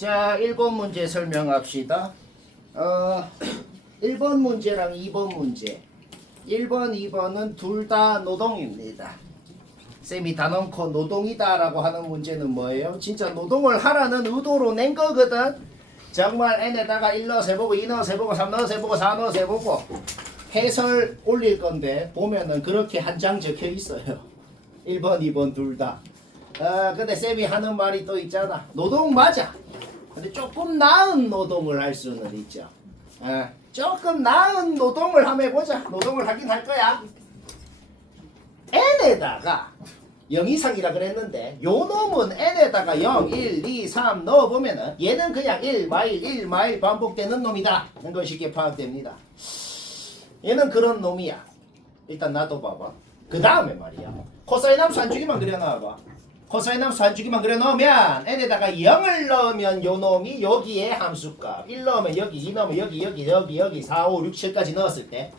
자, 1번 문제 설명합시다. 1번 문제랑 2번 문제. 1번, 2번은 둘 다 노동입니다. 쌤이 다 넣고 노동이다라고 하는 문제는 뭐예요? 진짜 노동을 하라는 의도로 낸 거거든. 정말 n에다가 1 넣어서 해보고 2 넣어서 해보고 3 넣어서 해보고 4 넣어서 해보고 해설 올릴 건데 보면은 그렇게 한 장 적혀 있어요. 1번, 2번 둘 다. 근데 쌤이 하는 말이 또 있잖아. 노동 맞아. 근데 조금 나은 노동을 할 수는 있죠. 조금 나은 노동을 한번 해보자. 노동을 하긴 할 거야. n에다가 0 이상이라 그랬는데 요 놈은 n에다가 0, 1, 2, 3 넣어보면은 얘는 그냥 1 마일 반복되는 놈이다 하는 건 쉽게 파악됩니다. 얘는 그런 놈이야. 일단 놔둬봐봐. 그 다음에 말이야, 코사인 함수 한 주기만 그려놔봐. 코사인 함수 한 주기만 그려놓으면 n에다가 0을 넣으면 요 놈이 여기에 함수값 1 넣으면 여기, 2 넣으면 여기 4, 5, 6, 7까지 넣었을 때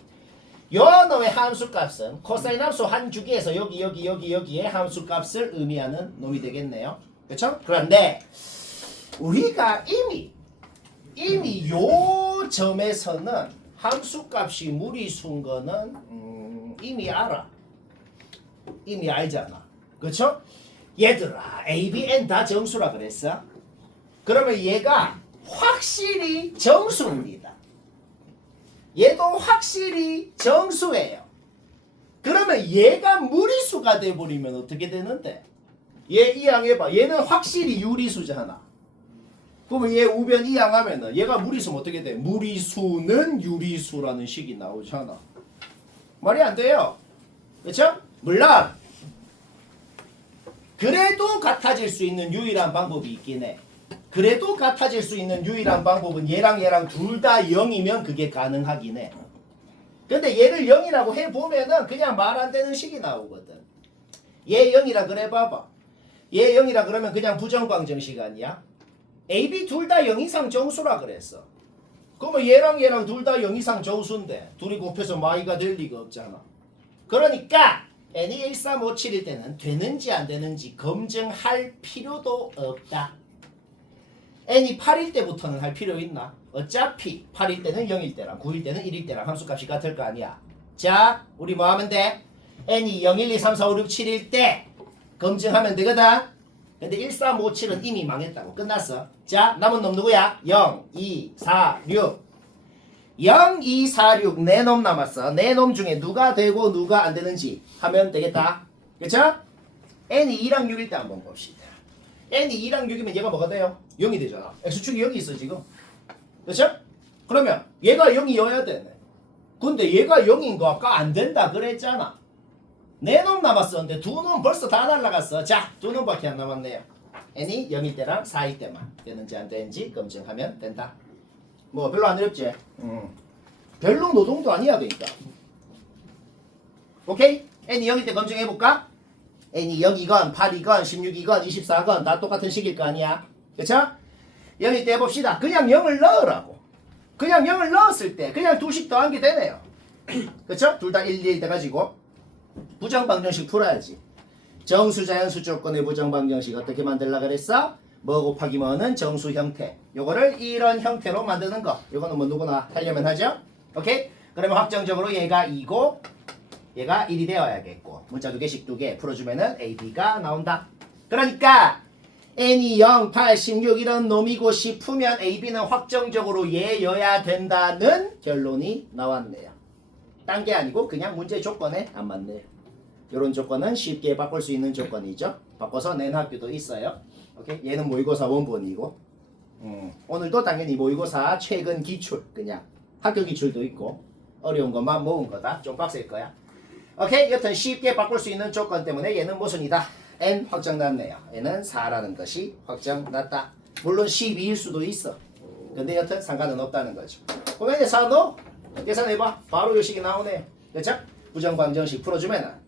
요 놈의 함수값은 코사인 함수 한 주기에서 여기에 함수값을 의미하는 놈이 되겠네요. 그렇죠? 그런데 우리가 이미 요 점에서는 함수값이 무리수인 거는 이미 알아. 이미 알잖아. 그렇죠? 얘들아, A, B, N 다 정수라 그랬어? 그러면 얘가 확실히 정수입니다. 얘도 확실히 정수예요. 그러면 얘가 무리수가 돼버리면 어떻게 되는데? 얘 이항해봐. 얘는 확실히 유리수잖아. 그러면 얘 우변 이항하면은 얘가 무리수면 어떻게 돼? 무리수는 유리수라는 식이 나오잖아. 말이 안 돼요. 그렇죠? 물론 그래도 같아질 수 있는 유일한 방법이 있긴 해. 그래도 같아질 수 있는 유일한 방법은 얘랑 둘 다 0이면 그게 가능하긴 해. 근데 얘를 0이라고 해보면은 그냥 말 안 되는 식이 나오거든. 얘 0이라 그래 봐봐. 얘 0이라 그러면 그냥 부정방정식 아니야? A, B 둘 다 0 이상 정수라 그랬어. 그러면 얘랑 둘 다 0 이상 정수인데 둘이 곱해서 마이가 될 리가 없잖아. 그러니까 n이 1, 3, 5, 7일 때는 되는지 안 되는지 검증할 필요도 없다. n이 8일 때부터는 할 필요 있나? 어차피 8일 때는 0일 때랑 9일 때는 1일 때랑 함수값이 같을 거 아니야. 자, 우리 뭐 하면 돼? n이 0, 1, 2, 3, 4, 5, 6, 7일 때 검증하면 되거든. 근데 1, 3, 5, 7은 이미 망했다고. 끝났어. 자, 남은 놈 누구야? 0, 2, 4, 6. 0, 2, 4, 6 네 놈 남았어. 네 놈 중에 누가 되고 누가 안 되는지 하면 되겠다. 그쵸? n이 2랑 6일 때 한번 봅시다. n이 2랑 6이면 얘가 뭐가 돼요? 0이 되잖아. x축이 여기 있어 지금. 그쵸? 그러면 얘가 0이어야 되네. 근데 얘가 0인 거 아까 안 된다 그랬잖아. 네 놈 남았었는데 두 놈 벌써 다 날라갔어. 자, 두 놈밖에 안 남았네요. n이 0일 때랑 4일 때만 되는지 안 되는지 검증하면 된다. 뭐 별로 안 어렵지? 별로 노동도 아니야 그러니까. 오케이? n이 0일 때 검증해볼까? n이 0이건 8이건 16이건 24건 다 똑같은 식일 거 아니야. 그쵸? 0일 때 해봅시다. 그냥 0을 넣으라고. 그냥 0을 넣었을 때 그냥 두식 더한 게 되네요. 그쵸? 둘 다 1, 2일 때 가지고 부정방정식 풀어야지. 정수 자연수 조건의 부정방정식 어떻게 만들라 그랬어? 뭐 곱하기 뭐는 정수 형태. 요거를 이런 형태로 만드는 거. 요거는 뭐 누구나 하려면 하죠. 오케이? 그러면 확정적으로 얘가 2고 얘가 1이 되어야겠고 문자 2개씩 2개 풀어주면은 A, B가 나온다. 그러니까 n이 0, 8, 16 이런 놈이고 싶으면 A, B는 확정적으로 얘여야 된다는 결론이 나왔네요. 딴 게 아니고 그냥 문제 조건에 안 맞네요. 이런 조건은 쉽게 바꿀 수 있는 조건이죠. 바꿔서 낸 학교도 있어요. 오케이? 얘는 모의고사 원본이고 오늘도 당연히 모의고사 최근 기출 그냥 학교 기출도 있고 어려운 것만 모은 거다. 좀 빡셀 거야. 오케이? 여튼 쉽게 바꿀 수 있는 조건 때문에 얘는 무슨이다? n 확정났네요. n은 4라는 것이 확정났다. 물론 12일 수도 있어. 근데 여튼 상관은 없다는 거죠. 그러면 이제 4 넣어. 계산해봐. 바로 요 식이 나오네요. 그렇죠? 부정방정식 풀어주면은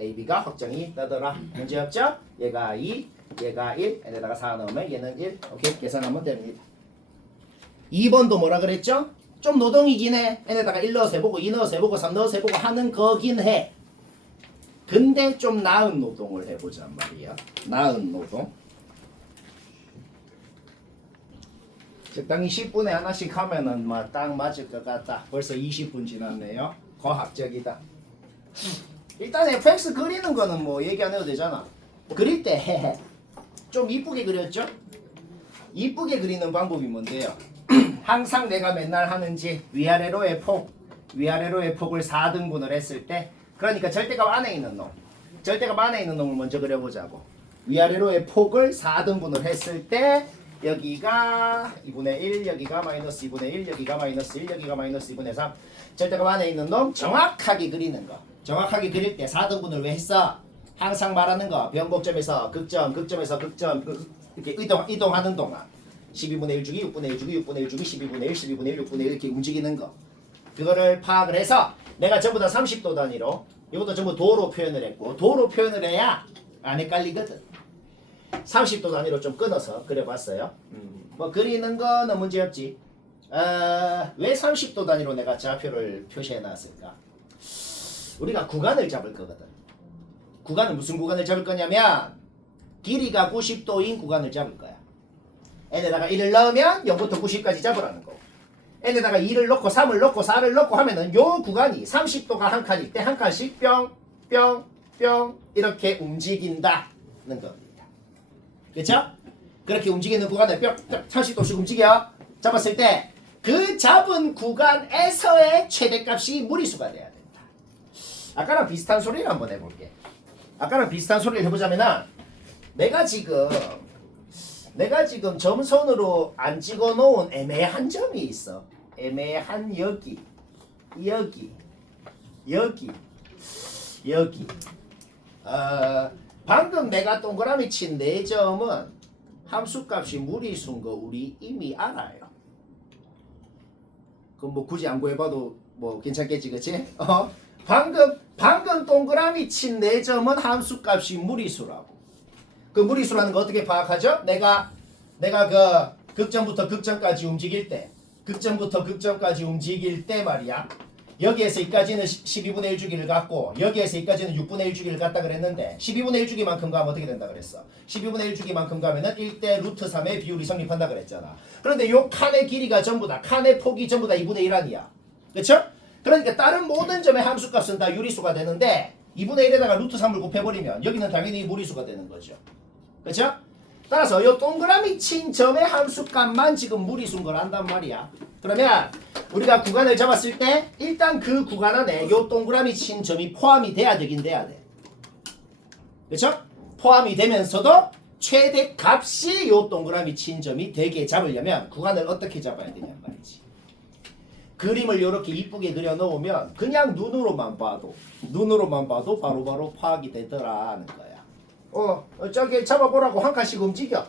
A, B가 확정이 되더라. 문제 없죠? 얘가 2, 얘가 1, n에다가 4 넣으면 얘는 1. 오케이? 계산하면 됩니다. 2번도 뭐라 그랬죠? 좀 노동이긴 해. n에다가 1 넣어서 해보고 2 넣어서 해보고 3 넣어서 해보고 하는 거긴 해. 근데 좀 나은 노동을 해보자 말이야. 나은 노동. 적당히 10분에 하나씩 하면은 막 딱 맞을 것 같다. 벌써 20분 지났네요. 과학적이다. 일단 fx 그리는 거는 뭐 얘기 안 해도 되잖아. 그릴 때 헤헤 좀 이쁘게 그렸죠? 이쁘게 그리는 방법이 뭔데요? 항상 내가 맨날 하는지 위아래로의 폭을 4등분을 했을 때, 그러니까 절대값 안에 있는 놈, 절대값 안에 있는 놈을 먼저 그려보자고. 위아래로의 폭을 4등분을 했을 때 여기가 2분의 1, 여기가 마이너스 2분의 1, 여기가 마이너스 1, 여기가 마이너스 2분의 3. 절대값 안에 있는 놈 정확하게 그리는 거. 정확하게 그릴 때 4등분을 왜 했어? 항상 말하는 거. 변곡점에서 극점, 극점에서 극점, 이렇게 이동하는 동안 12분의 1 주기, 6분의 1 주기, 6분의 1 주기, 12분의 1, 12분의 1, 6분의 1 이렇게 움직이는 거. 그거를 파악을 해서 내가 전부 다 30도 단위로, 이것도 전부 도로 표현을 했고, 도로 표현을 해야 안 헷갈리거든. 30도 단위로 좀 끊어서 그려봤어요. 뭐 그리는 거는 문제없지. 왜 30도 단위로 내가 좌표를 표시해놨을까? 우리가 구간을 잡을 거거든. 구간은 무슨 구간을 잡을 거냐면 길이가 90도인 구간을 잡을 거야. n에다가 1을 넣으면 0부터 90까지 잡으라는 거고, n에다가 2를 넣고 3을 넣고 4를 넣고 하면은 요 구간이 30도가 한 칸일 때 한 칸씩 뿅뿅뿅 이렇게 움직인다는 겁니다. 그렇죠? 그렇게 움직이는 구간을 뿅 30도씩 움직여 잡았을 때 그 잡은 구간에서의 최대값이 무리수가 돼야 된다. 아까랑 비슷한 소리를 한번 해볼게. 아까랑 비슷한 소리를 해보자면은 내가 지금 점선으로 안 찍어놓은 애매한 점이 있어. 애매한 여기. 방금 내가 동그라미 친 4점은 함수값이 무리수인 거 우리 이미 알아요. 그럼 뭐 굳이 안 구해봐도 뭐 괜찮겠지, 그치? 방금 동그라미 친 4점은 함수값이 무리수라고. 그 무리수라는 거 어떻게 파악하죠? 내가 그 극점부터 극점까지 움직일 때 말이야. 여기에서 여기까지는 12분의 1 주기를 갖고 여기에서 여기까지는 6분의 1 주기를 갖다 그랬는데 12분의 1 주기만큼 가면 어떻게 된다 그랬어? 12분의 1 주기만큼 가면은 1대 루트 3의 비율이 성립한다 그랬잖아. 그런데 요 칸의 길이가 전부 다, 칸의 폭이 전부 다 2분의 1 아니야. 그쵸? 그러니까 다른 모든 점의 함수값은 다 유리수가 되는데 2분의 1에다가 루트 3을 곱해버리면 여기는 당연히 무리수가 되는 거죠. 그쵸? 따라서 요 동그라미 친 점의 함수값만 지금 무리수인 걸 안단 말이야. 그러면 우리가 구간을 잡았을 때 일단 그 구간 안에 요 동그라미 친 점이 포함이 돼야 되긴 돼야 돼. 그쵸? 포함이 되면서도 최대값이 요 동그라미 친 점이 되게 잡으려면 구간을 어떻게 잡아야 되냔 말이지. 그림을 이렇게 이쁘게 그려 놓으면 그냥 눈으로만 봐도 바로바로 파악이 되더라는 거야. 저기 잡아보라고 한 칸씩 움직여.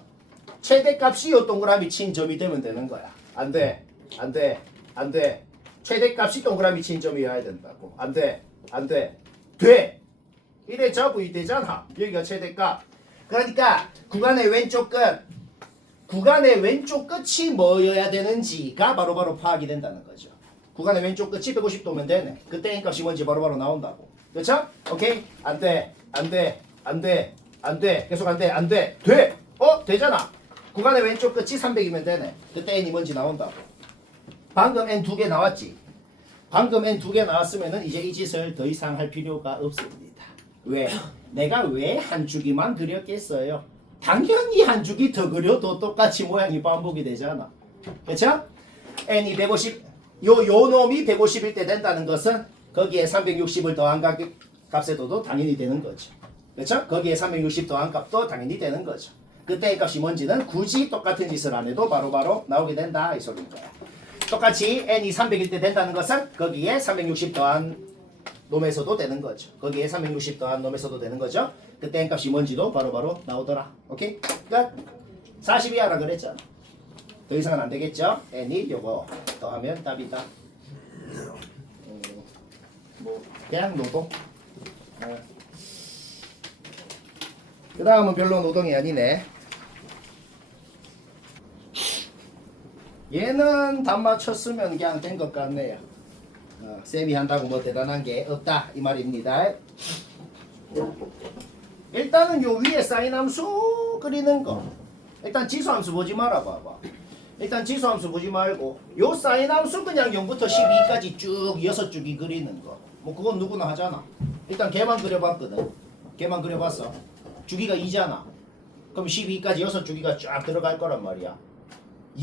최대값이 요 동그라미 친 점이 되면 되는 거야. 안 돼. 최대값이 동그라미 친 점이어야 된다고. 안 돼. 돼. 이래 잡으이 되잖아. 여기가 최대값. 그러니까 구간의 왼쪽 끝이 뭐여야 되는지가 바로바로 파악이 된다는 거죠. 구간의 왼쪽 끝이 150도면 되네. 그때 n값이 뭔지 바로바로 나온다고. 그렇죠? 오케이? 안 돼. 계속 안 돼. 돼. 되잖아. 구간의 왼쪽 끝이 300이면 되네. 그때 n이 뭔지 나온다고. 방금 n 2개 나왔지. 방금 n 2개 나왔으면은 이제 이 짓을 더 이상 할 필요가 없습니다. 왜? 내가 왜 한 주기만 그렸겠어요? 당연히 한 주기 더 그려도 똑같이 모양이 반복이 되잖아. 그렇죠? n이 150, 요 놈이 150일 때 된다는 것은 거기에 360을 더한 값에도 당연히 되는 거죠. 그렇죠? 거기에 360 더한 값도 당연히 되는 거죠. 그때의 값이 뭔지는 굳이 똑같은 짓을 안 해도 바로바로 나오게 된다 이 소리인 거야. 똑같이 n이 300일 때 된다는 것은 거기에 360 더한 놈에서도 되는 거죠. 거기에 360 더한 놈에서도 되는 거죠. 그때 n값이 뭔지도 바로바로 나오더라. 오케이? 끝. 40이 하라 그랬잖아. 더 이상은 안 되겠죠? n이 요거 더하면 답이다. 뭐 그냥 노동. 그 다음은 별로 노동이 아니네. 얘는 답 맞췄으면 그냥 된 것 같네요. 쌤이 한다고 뭐 대단한 게 없다 이 말입니다. 일단은 요 위에 사인 함수 그리는 거. 일단 지수 함수 보지 말아 봐봐. 일단 지수함수 보지 말고 요 사인함수 그냥 0부터 12까지 쭉 6줄기 그리는 거. 뭐 그건 누구나 하잖아. 일단 걔만 그려봤거든. 걔만 그려봤어. 주기가 2잖아. 그럼 12까지 6주기가 쫙 들어갈 거란 말이야.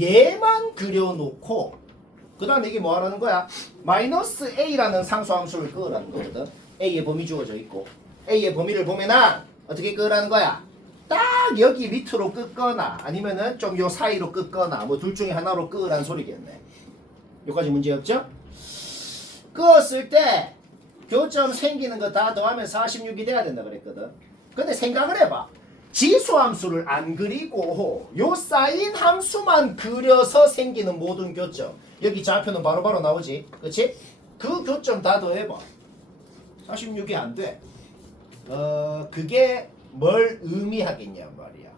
얘만 그려놓고 그 다음에 이게 뭐 하라는 거야? 마이너스 A라는 상수함수를 끄라는 거거든. A의 범위 주어져 있고 A의 범위를 보면은 어떻게 끄라는 거야? 딱 여기 밑으로 끄거나 아니면은 좀 요 사이로 끄거나 뭐 둘 중에 하나로 끄라는 소리겠네. 여기까지 문제 없죠? 끄었을 때 교점 생기는 거 다 더하면 46이 돼야 된다 그랬거든. 근데 생각을 해봐. 지수함수를 안 그리고 요 사인 함수만 그려서 생기는 모든 교점. 여기 좌표는 바로바로 나오지. 그치? 그 교점 다 더해봐. 46이 안 돼. 그게 뭘 의미하겠냐 말이야.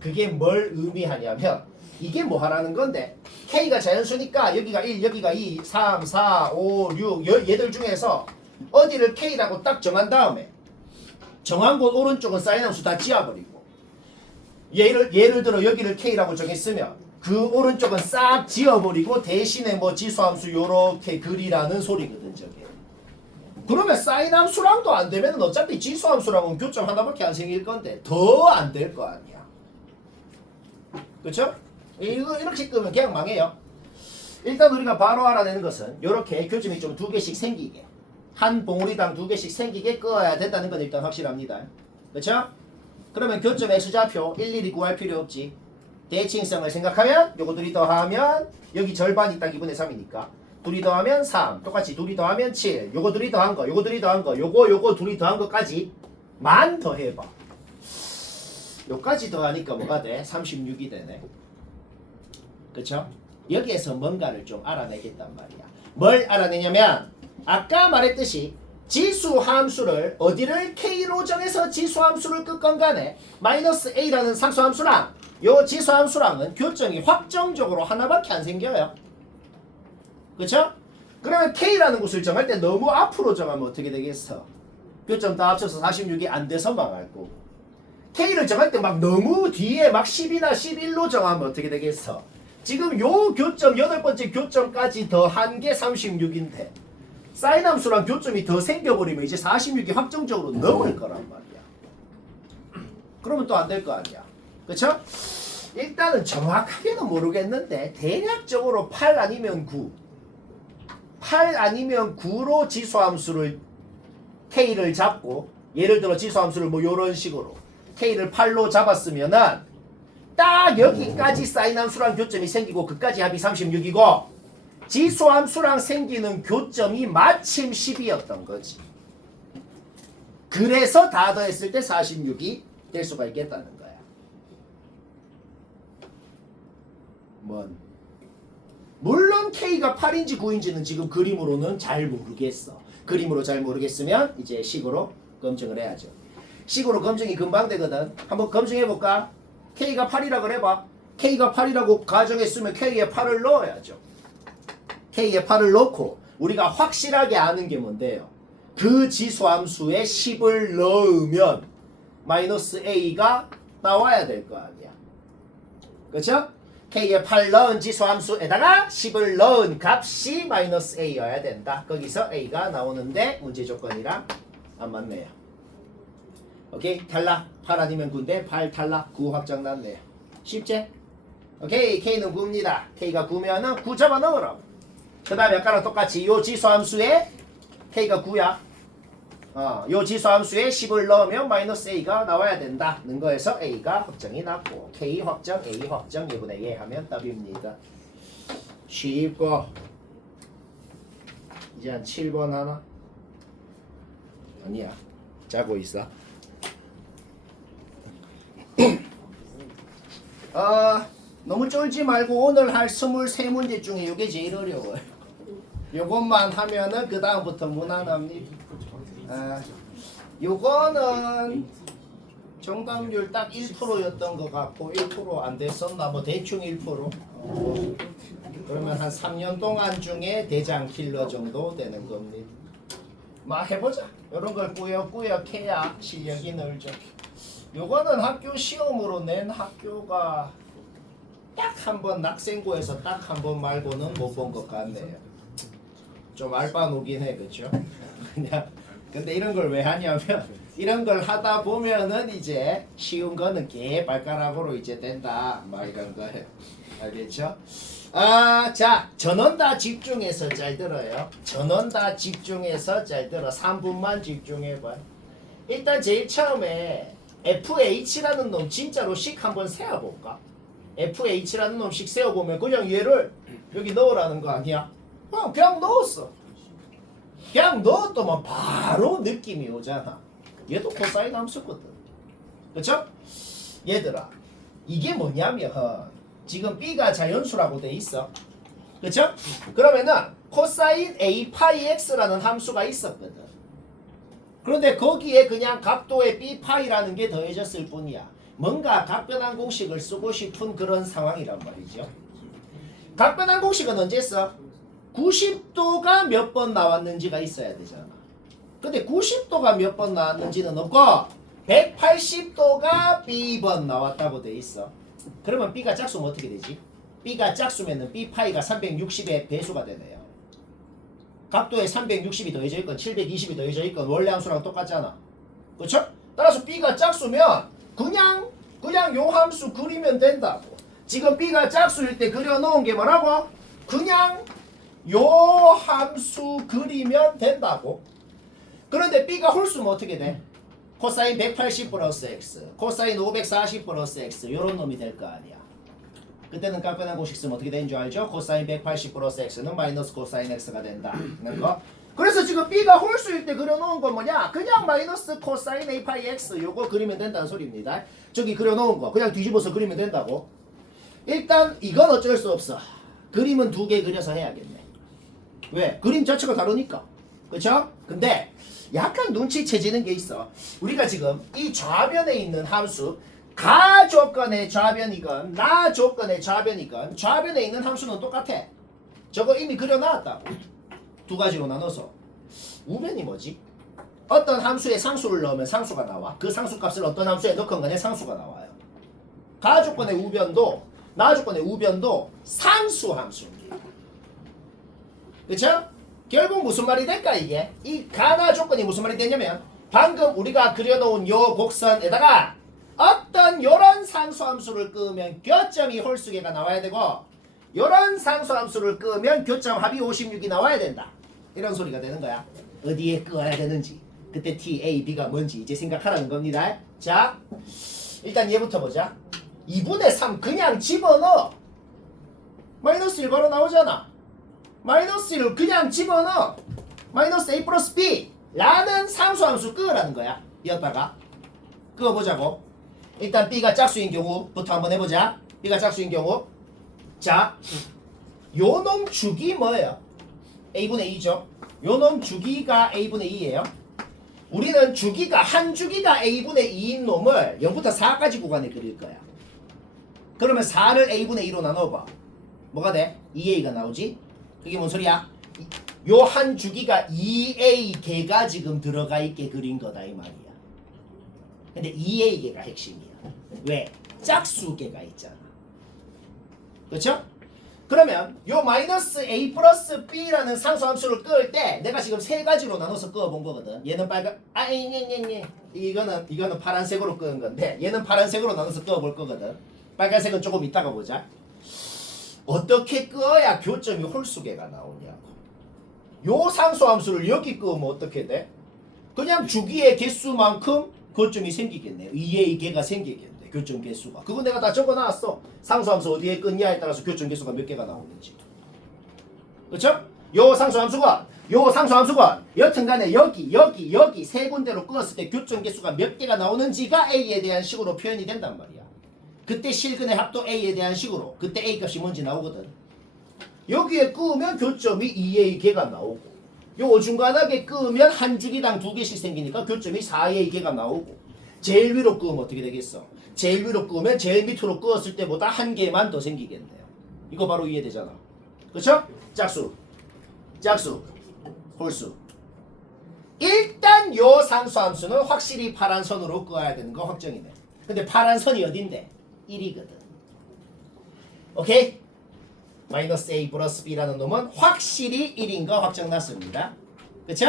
그게 뭘 의미하냐면 이게 뭐 하라는 건데 K가 자연수니까 여기가 1, 여기가 2, 3, 4, 5, 6 얘들 중에서 어디를 K라고 딱 정한 다음에 정한 곳 오른쪽은 사인함수 다 지워버리고 예를 들어 여기를 K라고 정했으면 그 오른쪽은 싹 지워버리고 대신에 뭐 지수함수 요렇게 그리라는 소리거든 저게. 그러면 사인함수랑도 안 되면 어차피 지수함수랑은 교점 하나밖에 안 생길 건데 더 안 될 거 아니야. 그쵸? 이렇게 끄면 그냥 망해요. 일단 우리가 바로 알아내는 것은 이렇게 교점이 좀 2개씩 생기게 한 봉우리당 2개씩 생기게 끄어야 된다는 건 일단 확실합니다. 그쵸? 그러면 교점 X좌표 일일이 구할 필요 없지. 대칭성을 생각하면 요거 둘이 더하면 여기 절반이 딱 2분의 3이니까 둘이 더하면 3 똑같이 둘이 더하면 7 요거 둘이 더한 거 요거 둘이 더한 거 요거 둘이 더한 거까지 만 더해봐. 요까지 더하니까 뭐가 돼? 36이 되네. 그쵸? 여기에서 뭔가를 좀 알아내겠단 말이야. 뭘 알아내냐면 아까 말했듯이 지수 함수를 어디를 K로 정해서 지수 함수를 끄건 간에 마이너스 A라는 상수 함수랑 요 지수 함수랑은 교점이 확정적으로 하나밖에 안 생겨요. 그쵸? 그러면 K라는 곳을 정할 때 너무 앞으로 정하면 어떻게 되겠어? 교점 다 합쳐서 46이 안 돼서 망할 거고 K를 정할 때 막 너무 뒤에 막 10이나 11로 정하면 어떻게 되겠어? 지금 요 교점 8번째 교점까지 더한 게 36인데 사인함수랑 교점이 더 생겨버리면 이제 46이 확정적으로 넘을 거란 말이야. 그러면 또 안 될 거 아니야. 그쵸? 일단은 정확하게는 모르겠는데 대략적으로 8 아니면 9 8 아니면 9로 지수함수를 K를 잡고 예를 들어 지수함수를 뭐 요런 식으로 K를 8로 잡았으면은 딱 여기까지 사인함수랑 교점이 생기고 그까지 합이 36이고 지수함수랑 생기는 교점이 마침 10이었던 거지. 그래서 다 더했을 때 46이 될 수가 있겠다는 거야. 물론 K가 8인지 9인지는 지금 그림으로는 잘 모르겠어. 그림으로 잘 모르겠으면 이제 식으로 검증을 해야죠. 식으로 검증이 금방 되거든. 한번 검증해볼까? K가 8이라 그래봐. K가 8이라고 가정했으면 K에 8을 넣어야죠. K에 8을 넣고 우리가 확실하게 아는 게 뭔데요? 그 지수함수에 10을 넣으면 마이너스 A가 나와야 될 거 아니야. 그렇죠? K에 8 넣은 지수함수에다가 10을 넣은 값이 마이너스 A여야 된다. 거기서 A가 나오는데 문제 조건이랑 안 맞네요. 오케이? 탈락. 8 아니면 9인데 8 탈락. 9 확정 났네요. 쉽지? 오케이. K는 9입니다. K가 9면은 9 잡아 넣으라고. 그 다음에 아까랑 똑같이 요 지수함수에 K가 9야. 요 지수함수에 10을 넣으면 마이너스 A가 나와야 된다는 거에서 A가 확정이 났고 K 확정, A 확정 2분의 2 하면 답입니다. 쉽고 이제 한 7번 하나? 아니야. 자고 있어. 너무 쫄지 말고 오늘 할 23문제 중에 이게 제일 어려워요. 요것만 하면은 그 다음부터 무난합니다. 요거는 정답률 딱 1%였던 것 같고 1% 안 됐었나 뭐 대충 1%. 그러면 한 3년 동안 중에 대장 킬러 정도 되는 겁니다. 막 해보자. 이런 걸 꾸역꾸역 해야 실력이 늘죠. 요거는 학교 시험으로 낸 학교가 딱 한 번 낙생고에서 딱 한 번 말고는 못 본 것 같네요. 좀 알바노긴 해, 그렇죠? 그냥 근데 이런 걸 왜 하냐면 이런 걸 하다 보면은 이제 쉬운 거는 개 발가락으로 이제 된다, 막 이런 거예요. 알겠죠? 자, 전원 다 집중해서 잘 들어요. 전원 다 집중해서 잘 들어. 3분만 집중해봐. 일단 제일 처음에 FH라는 놈 진짜로 식 한번 세어볼까? FH라는 놈 식 세어보면 그냥 얘를 여기 넣으라는 거 아니야? 그냥 넣었어. 그냥 넣었더만 바로 느낌이 오잖아. 얘도 코사인 함수거든. 그쵸? 얘들아, 이게 뭐냐면 지금 B가 자연수라고 돼 있어. 그쵸? 그러면은 코사인 A 파이 X라는 함수가 있었거든. 그런데 거기에 그냥 각도의 B 파이라는 게 더해졌을 뿐이야. 뭔가 각변환 공식을 쓰고 싶은 그런 상황이란 말이죠. 각변환 공식은 언제 써? 90도가 몇 번 나왔는지가 있어야 되잖아. 근데 90도가 몇 번 나왔는지는 없고 180도가 B번 나왔다고 돼 있어. 그러면 B가 짝수면 어떻게 되지? B가 짝수면은 B 파이가 360의 배수가 되네요. 각도에 360이 더해져 있건 720이 더해져 있건 원래 함수랑 똑같잖아. 그렇죠? 따라서 B가 짝수면 그냥 요 함수 그리면 된다고. 지금 B가 짝수일 때 그려놓은 게 뭐라고? 그냥 요 함수 그리면 된다고. 그런데 B가 홀수면 어떻게 돼? 코사인 180 플러스 X, 코사인 540 플러스 X 요런 놈이 될 거 아니야. 그때는 각변환 공식 쓰면 어떻게 되는 줄 알죠? 코사인 180 플러스 X는 마이너스 코사인 X가 된다는 거. 그래서 지금 B가 홀수일 때 그려놓은 건 뭐냐? 그냥 마이너스 코사인 A 파이 X 요거 그리면 된다는 소리입니다. 저기 그려놓은 거 그냥 뒤집어서 그리면 된다고. 일단 이건 어쩔 수 없어. 그림은 두 개 그려서 해야겠네. 왜? 그림 자체가 다르니까. 그쵸? 근데 약간 눈치채지는 게 있어. 우리가 지금 이 좌변에 있는 함수 가 조건의 좌변이건 나 조건의 좌변이건 좌변에 있는 함수는 똑같아. 저거 이미 그려놨다고. 두 가지로 나눠서. 우변이 뭐지? 어떤 함수에 상수를 넣으면 상수가 나와. 그 상수값을 어떤 함수에 넣건 간에 상수가 나와요. 가 조건의 우변도 나 조건의 우변도 상수 함수입니다. 그쵸? 결국 무슨 말이 될까 이게? 이 가나 조건이 무슨 말이 되냐면 방금 우리가 그려놓은 요 곡선에다가 어떤 요런 상수함수를 끄면 교점이 홀수계가 나와야 되고 요런 상수함수를 끄면 교점 합이 56이 나와야 된다. 이런 소리가 되는 거야. 어디에 끄어야 되는지 그때 T, A, B가 뭔지 이제 생각하라는 겁니다. 자, 일단 얘부터 보자. 2분의 3 그냥 집어넣어. 마이너스 1 바로 나오잖아. 마이너스 1을 그냥 집어넣어. 마이너스 A 플러스 B 라는 상수함수 끄라는 거야. 이었다가 끄어보자고. 일단 B가 짝수인 경우부터 한번 해보자. B가 짝수인 경우. 자, 요놈 주기 뭐예요? A분의 2죠. 요놈 주기가 A분의 2예요. 우리는 주기가 한 주기가 A분의 2인 놈을 0부터 4까지 구간에 그릴 거야. 그러면 4를 A분의 2로 나눠봐. 뭐가 돼? 2A가 나오지? 그게 뭔 소리야? 요 한 주기가 2A 개가 지금 들어가 있게 그린 거다 이 말이야. 근데 2A 개가 핵심이야. 왜? 짝수 개가 있잖아. 그렇죠? 그러면 요 마이너스 A 플러스 B라는 상수함수를 끄을 때 내가 지금 세 가지로 나눠서 끄어본 거거든. 얘는 빨간 이거는 파란색으로 끄은 건데 얘는 파란색으로 나눠서 끄어볼 거거든. 빨간색은 조금 이따가 보자. 어떻게 끄어야 교점이 홀수계가 나오냐고. 요 상수함수를 여기 끄으면 어떻게 돼? 그냥 주기의 개수만큼 교점이 생기겠네요. 2의 개가 생기겠네. 교점 개수가. 그거 내가 다 적어놨어. 상수함수 어디에 끄냐에 따라서 교점 개수가 몇 개가 나오는지. 그렇죠? 요 상수함수가 여튼간에 여기 세 군데로 끄었을 때 교점 개수가 몇 개가 나오는지가 A에 대한 식으로 표현이 된단 말이야. 그때 실근의 합도 A에 대한 식으로 그때 A 값이 뭔지 나오거든. 여기에 끄으면 교점이 2A 개가 나오고 요 중간하게 끄으면 한 주기당 두 개씩 생기니까 교점이 4A 개가 나오고 제일 위로 끄으면 어떻게 되겠어? 제일 위로 끄으면 제일 밑으로 끄었을 때보다 한 개만 더 생기겠네요. 이거 바로 이해되잖아. 그쵸? 짝수, 홀수. 일단 요 상수함수는 확실히 파란 선으로 끄어야 되는 거 확정이네. 근데 파란 선이 어딘데? 1이거든. 오케이? 마이너스 A 플러스 B라는 놈은 확실히 1인 거 확정났습니다. 그쵸?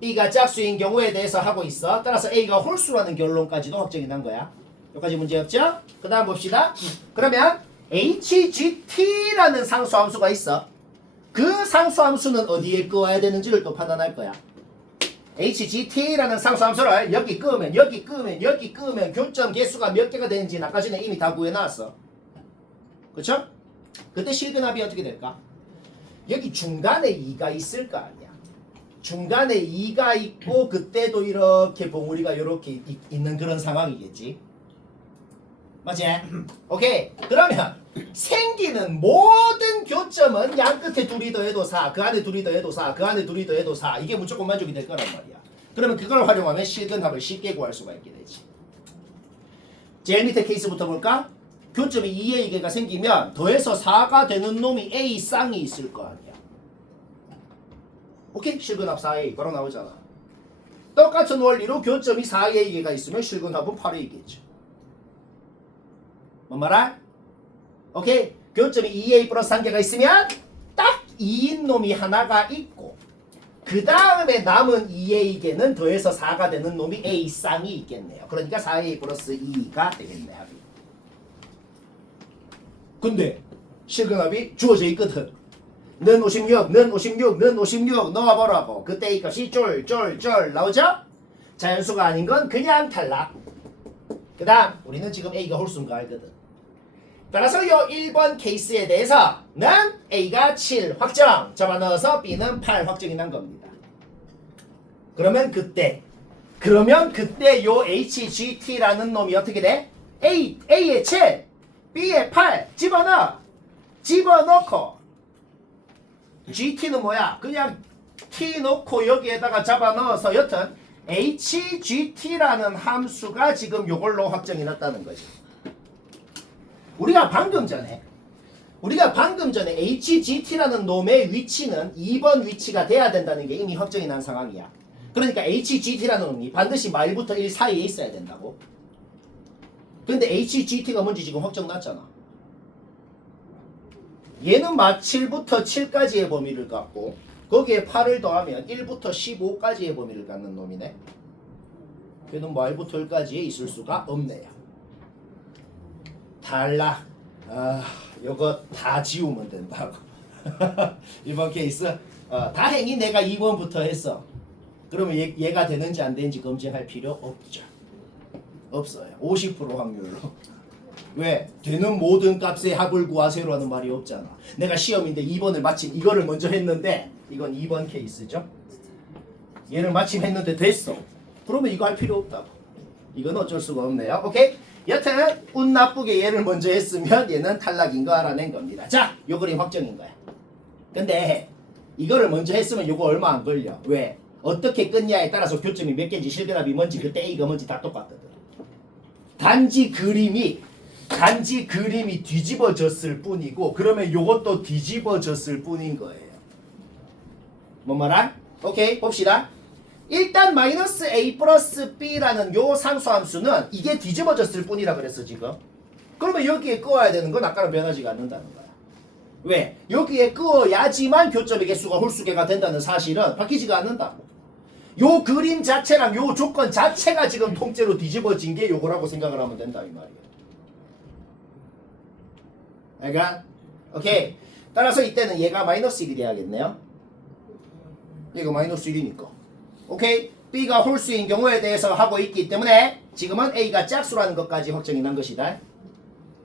B가 짝수인 경우에 대해서 하고 있어. 따라서 A가 홀수라는 결론까지도 확정이 난 거야. 여기까지 문제 없죠? 그 다음 봅시다. 그러면 HGT라는 상수함수가 있어. 그 상수함수는 어디에 끄어야 되는지를 또 판단할 거야. HGT라는 상수함수를 여기 끄면 여기 끄면 여기 끄면 교점 개수가 몇 개가 되는지는 아까 전에 이미 다 구해놨어. 그쵸? 그때 실근합이 어떻게 될까? 여기 중간에 2가 있을 거 아니야. 중간에 2가 있고 그때도 이렇게 봉우리가 이렇게 있는 그런 상황이겠지. 맞지? 오케이. 그러면 생기는 모든 교점은 양 끝에 둘이 더해도 4, 그 안에 둘이 더해도 4, 그 안에 둘이 더해도 4. 이게 무조건 만족이 될 거란 말이야. 그러면 그걸 활용하면 실근합을 쉽게 구할 수가 있게 되지. 제일 밑에 케이스부터 볼까? 교점이 2의 2개가 생기면 더해서 4가 되는 놈이 A 쌍이 있을 거 아니야. 오케이? 실근합 4A 바로 나오잖아. 똑같은 원리로 교점이 4의 2개가 있으면 실근합은 8A겠죠. 뭔 말아? 오케이? 교점이 2A 플러스 1개가 있으면 딱 2인 놈이 하나가 있고 그 다음에 남은 2A 개는 더해서 4가 되는 놈이 A 쌍이 있겠네요. 그러니까 4A 플러스 2가 되겠네. 합이. 근데 실근합이 주어져 있거든. 는 56, 는 56, 는 56 넣어보라고. 그때 이 값이 쫄 나오죠? 자연수가 아닌 건 그냥 탈락. 그 다음 우리는 지금 A가 홀수인 거 알거든. 따라서 요 1번 케이스에 대해서는 A가 7 확정 잡아넣어서 B는 8 확정이 난 겁니다. 그러면 그때 요 HGT라는 놈이 어떻게 돼? A에 7 B에 8 집어넣고 GT는 뭐야? 그냥 T 놓고 여기에다가 잡아넣어서 여튼 HGT라는 함수가 지금 요걸로 확정이 났다는 거죠. 우리가 방금 전에 HGT라는 놈의 위치는 2번 위치가 돼야 된다는 게 이미 확정이 난 상황이야. 그러니까 HGT라는 놈이 반드시 마일부터 1 사이에 있어야 된다고. 근데 HGT가 뭔지 지금 확정 났잖아. 얘는 마 7부터 7까지의 범위를 갖고 거기에 8을 더하면 1부터 15까지의 범위를 갖는 놈이네. 걔는 말부터 1까지에 있을 수가 없네요. 탈락. 요거 다 지우면 된다고. 이번 케이스 다행히 내가 2번부터 했어. 그러면 얘가 되는지 안 되는지 검증할 필요 없죠. 없어요. 50% 확률로. 왜? 되는 모든 값의 합을 구하세요 하는 말이 없잖아. 내가 시험인데 2번을 마침 이거를 먼저 했는데 이건 2번 케이스죠. 얘를 마침 했는데 됐어. 그러면 이거 할 필요 없다고. 이건 어쩔 수가 없네요. 오케이? 여튼 운 나쁘게 얘를 먼저 했으면 얘는 탈락인 거 알아낸 겁니다. 자, 요 그림 확정인 거야. 근데 이거를 먼저 했으면 요거 얼마 안 걸려. 왜? 어떻게 끊냐에 따라서 교점이 몇 개인지 실근합이 뭔지 그때 A가 뭔지 다 똑같거든. 단지 그림이 뒤집어졌을 뿐이고 그러면 요것도 뒤집어졌을 뿐인 거예요. 뭔 말아? 오케이 봅시다. 일단 마이너스 A 플러스 B라는 요 상수함수는 이게 뒤집어졌을 뿐이라 그랬어 지금. 그러면 여기에 끄어야 되는 건 아까랑 변하지가 않는다는 거야. 왜? 여기에 끄어야지만 교점의 개수가 홀수개가 된다는 사실은 바뀌지가 않는다고. 요 그림 자체랑 요 조건 자체가 지금 통째로 뒤집어진 게 요거라고 생각을 하면 된다 이 말이야. 그러니까 오케이. 따라서 이때는 얘가 마이너스 1이 돼야겠네요. 얘가 마이너스 1이니까. 오케이. B가 홀수인 경우에 대해서 하고 있기 때문에 지금은 A가 짝수라는 것까지 확정이 난 것이다.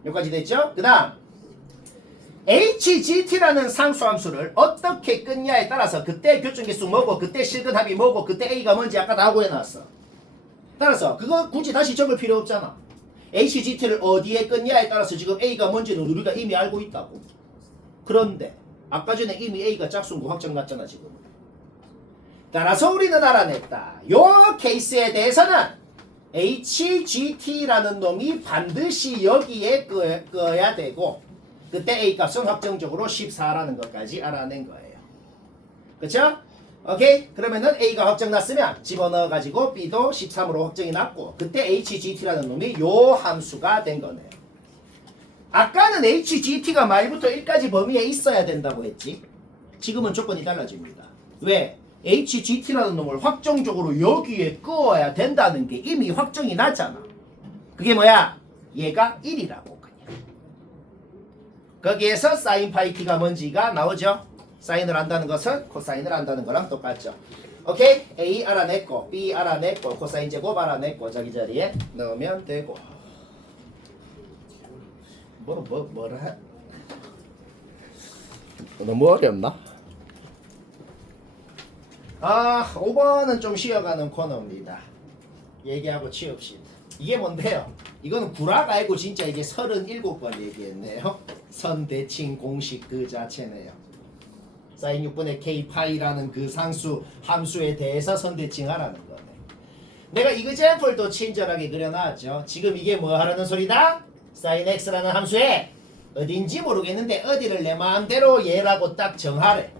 여기까지 됐죠? 그 다음 HGT라는 상수함수를 어떻게 끊냐에 따라서 그때 교점계수 뭐고 그때 실근합이 뭐고 그때 A가 뭔지 아까 다 구해놨어. 따라서 그거 굳이 다시 적을 필요 없잖아. HGT를 어디에 끊냐에 따라서 지금 A가 뭔지는 우리가 이미 알고 있다고. 그런데 아까 전에 이미 A가 짝수인 거 확정 났잖아 지금. 따라서 우리는 알아냈다. 요 케이스에 대해서는 HGT라는 놈이 반드시 여기에 끄어야 되고 그때 A 값은 확정적으로 14라는 것까지 알아낸 거예요. 그쵸? 오케이? 그러면은 A가 확정났으면 집어넣어가지고 B도 13으로 확정이 났고 그때 HGT라는 놈이 요 함수가 된 거네요. 아까는 HGT가 말부터 1까지 범위에 있어야 된다고 했지. 지금은 조건이 달라집니다. 왜? HGT라는 놈을 확정적으로 여기에 끄어야 된다는 게 이미 확정이 났잖아. 그게 뭐야? 얘가 1이라고 그냥. 거기에서 사인 파이 t가 뭔지가 나오죠. 사인을 안다는 것은 코사인을 안다는 거랑 똑같죠. 오케이? A 알아냈고 B 알아냈고 코사인 제곱 알아냈고 자기 자리에 넣으면 되고. 뭐라 너무 어렵나? 5번은 좀 쉬어가는 코너입니다. 얘기하고 치웁시다. 이게 뭔데요? 이거는 구락 알고 진짜 이게 37번 얘기했네요. 선대칭 공식 그 자체네요. 사인 6분의 k 파이라는 그 상수 함수에 대해서 선대칭하라는 거네. 내가 이그젠플도 친절하게 그려놨죠. 지금 이게 뭐 하라는 소리다? 사인 x라는 함수에 어딘지 모르겠는데 어디를 내 마음대로 얘라고 딱 정하래.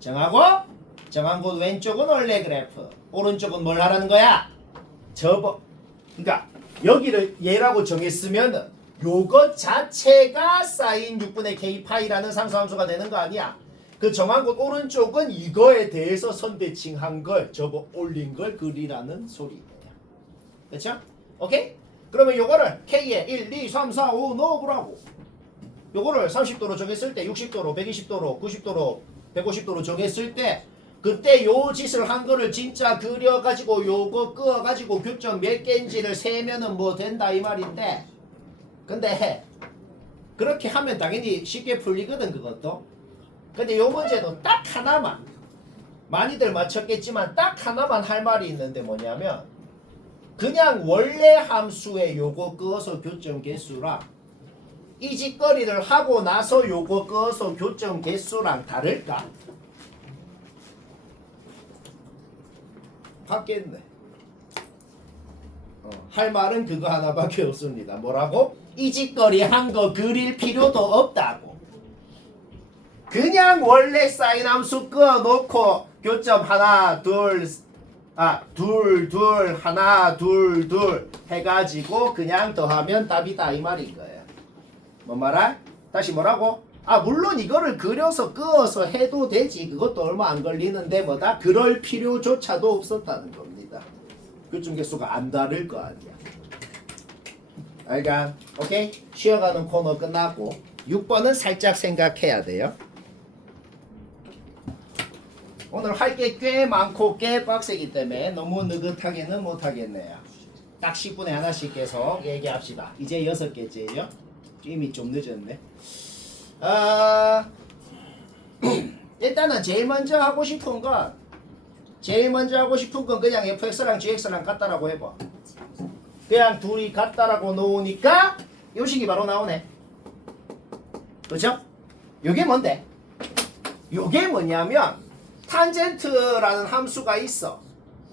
정하고 정한 곳 왼쪽은 원래 그래프, 오른쪽은 뭘 하라는 거야? 접어. 그러니까 여기를 얘라고 정했으면 요것 자체가 사인 6분의 k 파이라는 상수함수가 되는 거 아니야? 그 정한 곳 오른쪽은 이거에 대해서 선대칭한 걸 접어 올린 걸 그리라는 소리예요. 그렇죠? 오케이? 그러면 요거를 k에 1, 2, 3, 4, 5 넣어보라고. 요거를 30도로 정했을 때 60도로, 120도로, 90도로, 150도로 정했을 때 그때 요 짓을 한 거를 진짜 그려가지고 요거 끄어가지고 교점 몇 개인지를 세면은 뭐 된다 이 말인데, 근데 그렇게 하면 당연히 쉽게 풀리거든 그것도. 근데 요 문제도 딱 하나만, 많이들 맞췄겠지만 딱 하나만 할 말이 있는데 뭐냐면 그냥 원래 함수에 요거 끄어서 교점 개수랑 이 짓거리를 하고 나서 요거 끄어서 교점 개수랑 다를까? 같겠네. 할 말은 그거 하나밖에 없습니다. 뭐라고? 이 짓거리 한 거 그릴 필요도 없다고. 그냥 원래 사인 함수 끄어놓고 교점 하나 둘 하나 둘 해가지고 그냥 더하면 답이다 이 말인 거예요. 뭔 말아? 다시 뭐라고? 물론 이거를 그려서 끄어서 해도 되지. 그것도 얼마 안 걸리는데 뭐다? 그럴 필요조차도 없었다는 겁니다. 교점 개수가 안 다를 거 아니야. 알간? 오케이? 쉬어가는 코너 끝났고 6번은 살짝 생각해야 돼요. 오늘 할 게 꽤 많고 꽤 빡세기 때문에 너무 느긋하게는 못하겠네요. 딱 10분에 하나씩 계속 얘기합시다. 이제 6개째죠? 이미 좀 늦었네. 일단은 제일 먼저 하고 싶은 건 그냥 fx랑 gx랑 같다라고 해봐. 그냥 둘이 같다라고 놓으니까 요식이 바로 나오네. 그렇죠? 요게 뭔데? 요게 뭐냐면 탄젠트라는 함수가 있어.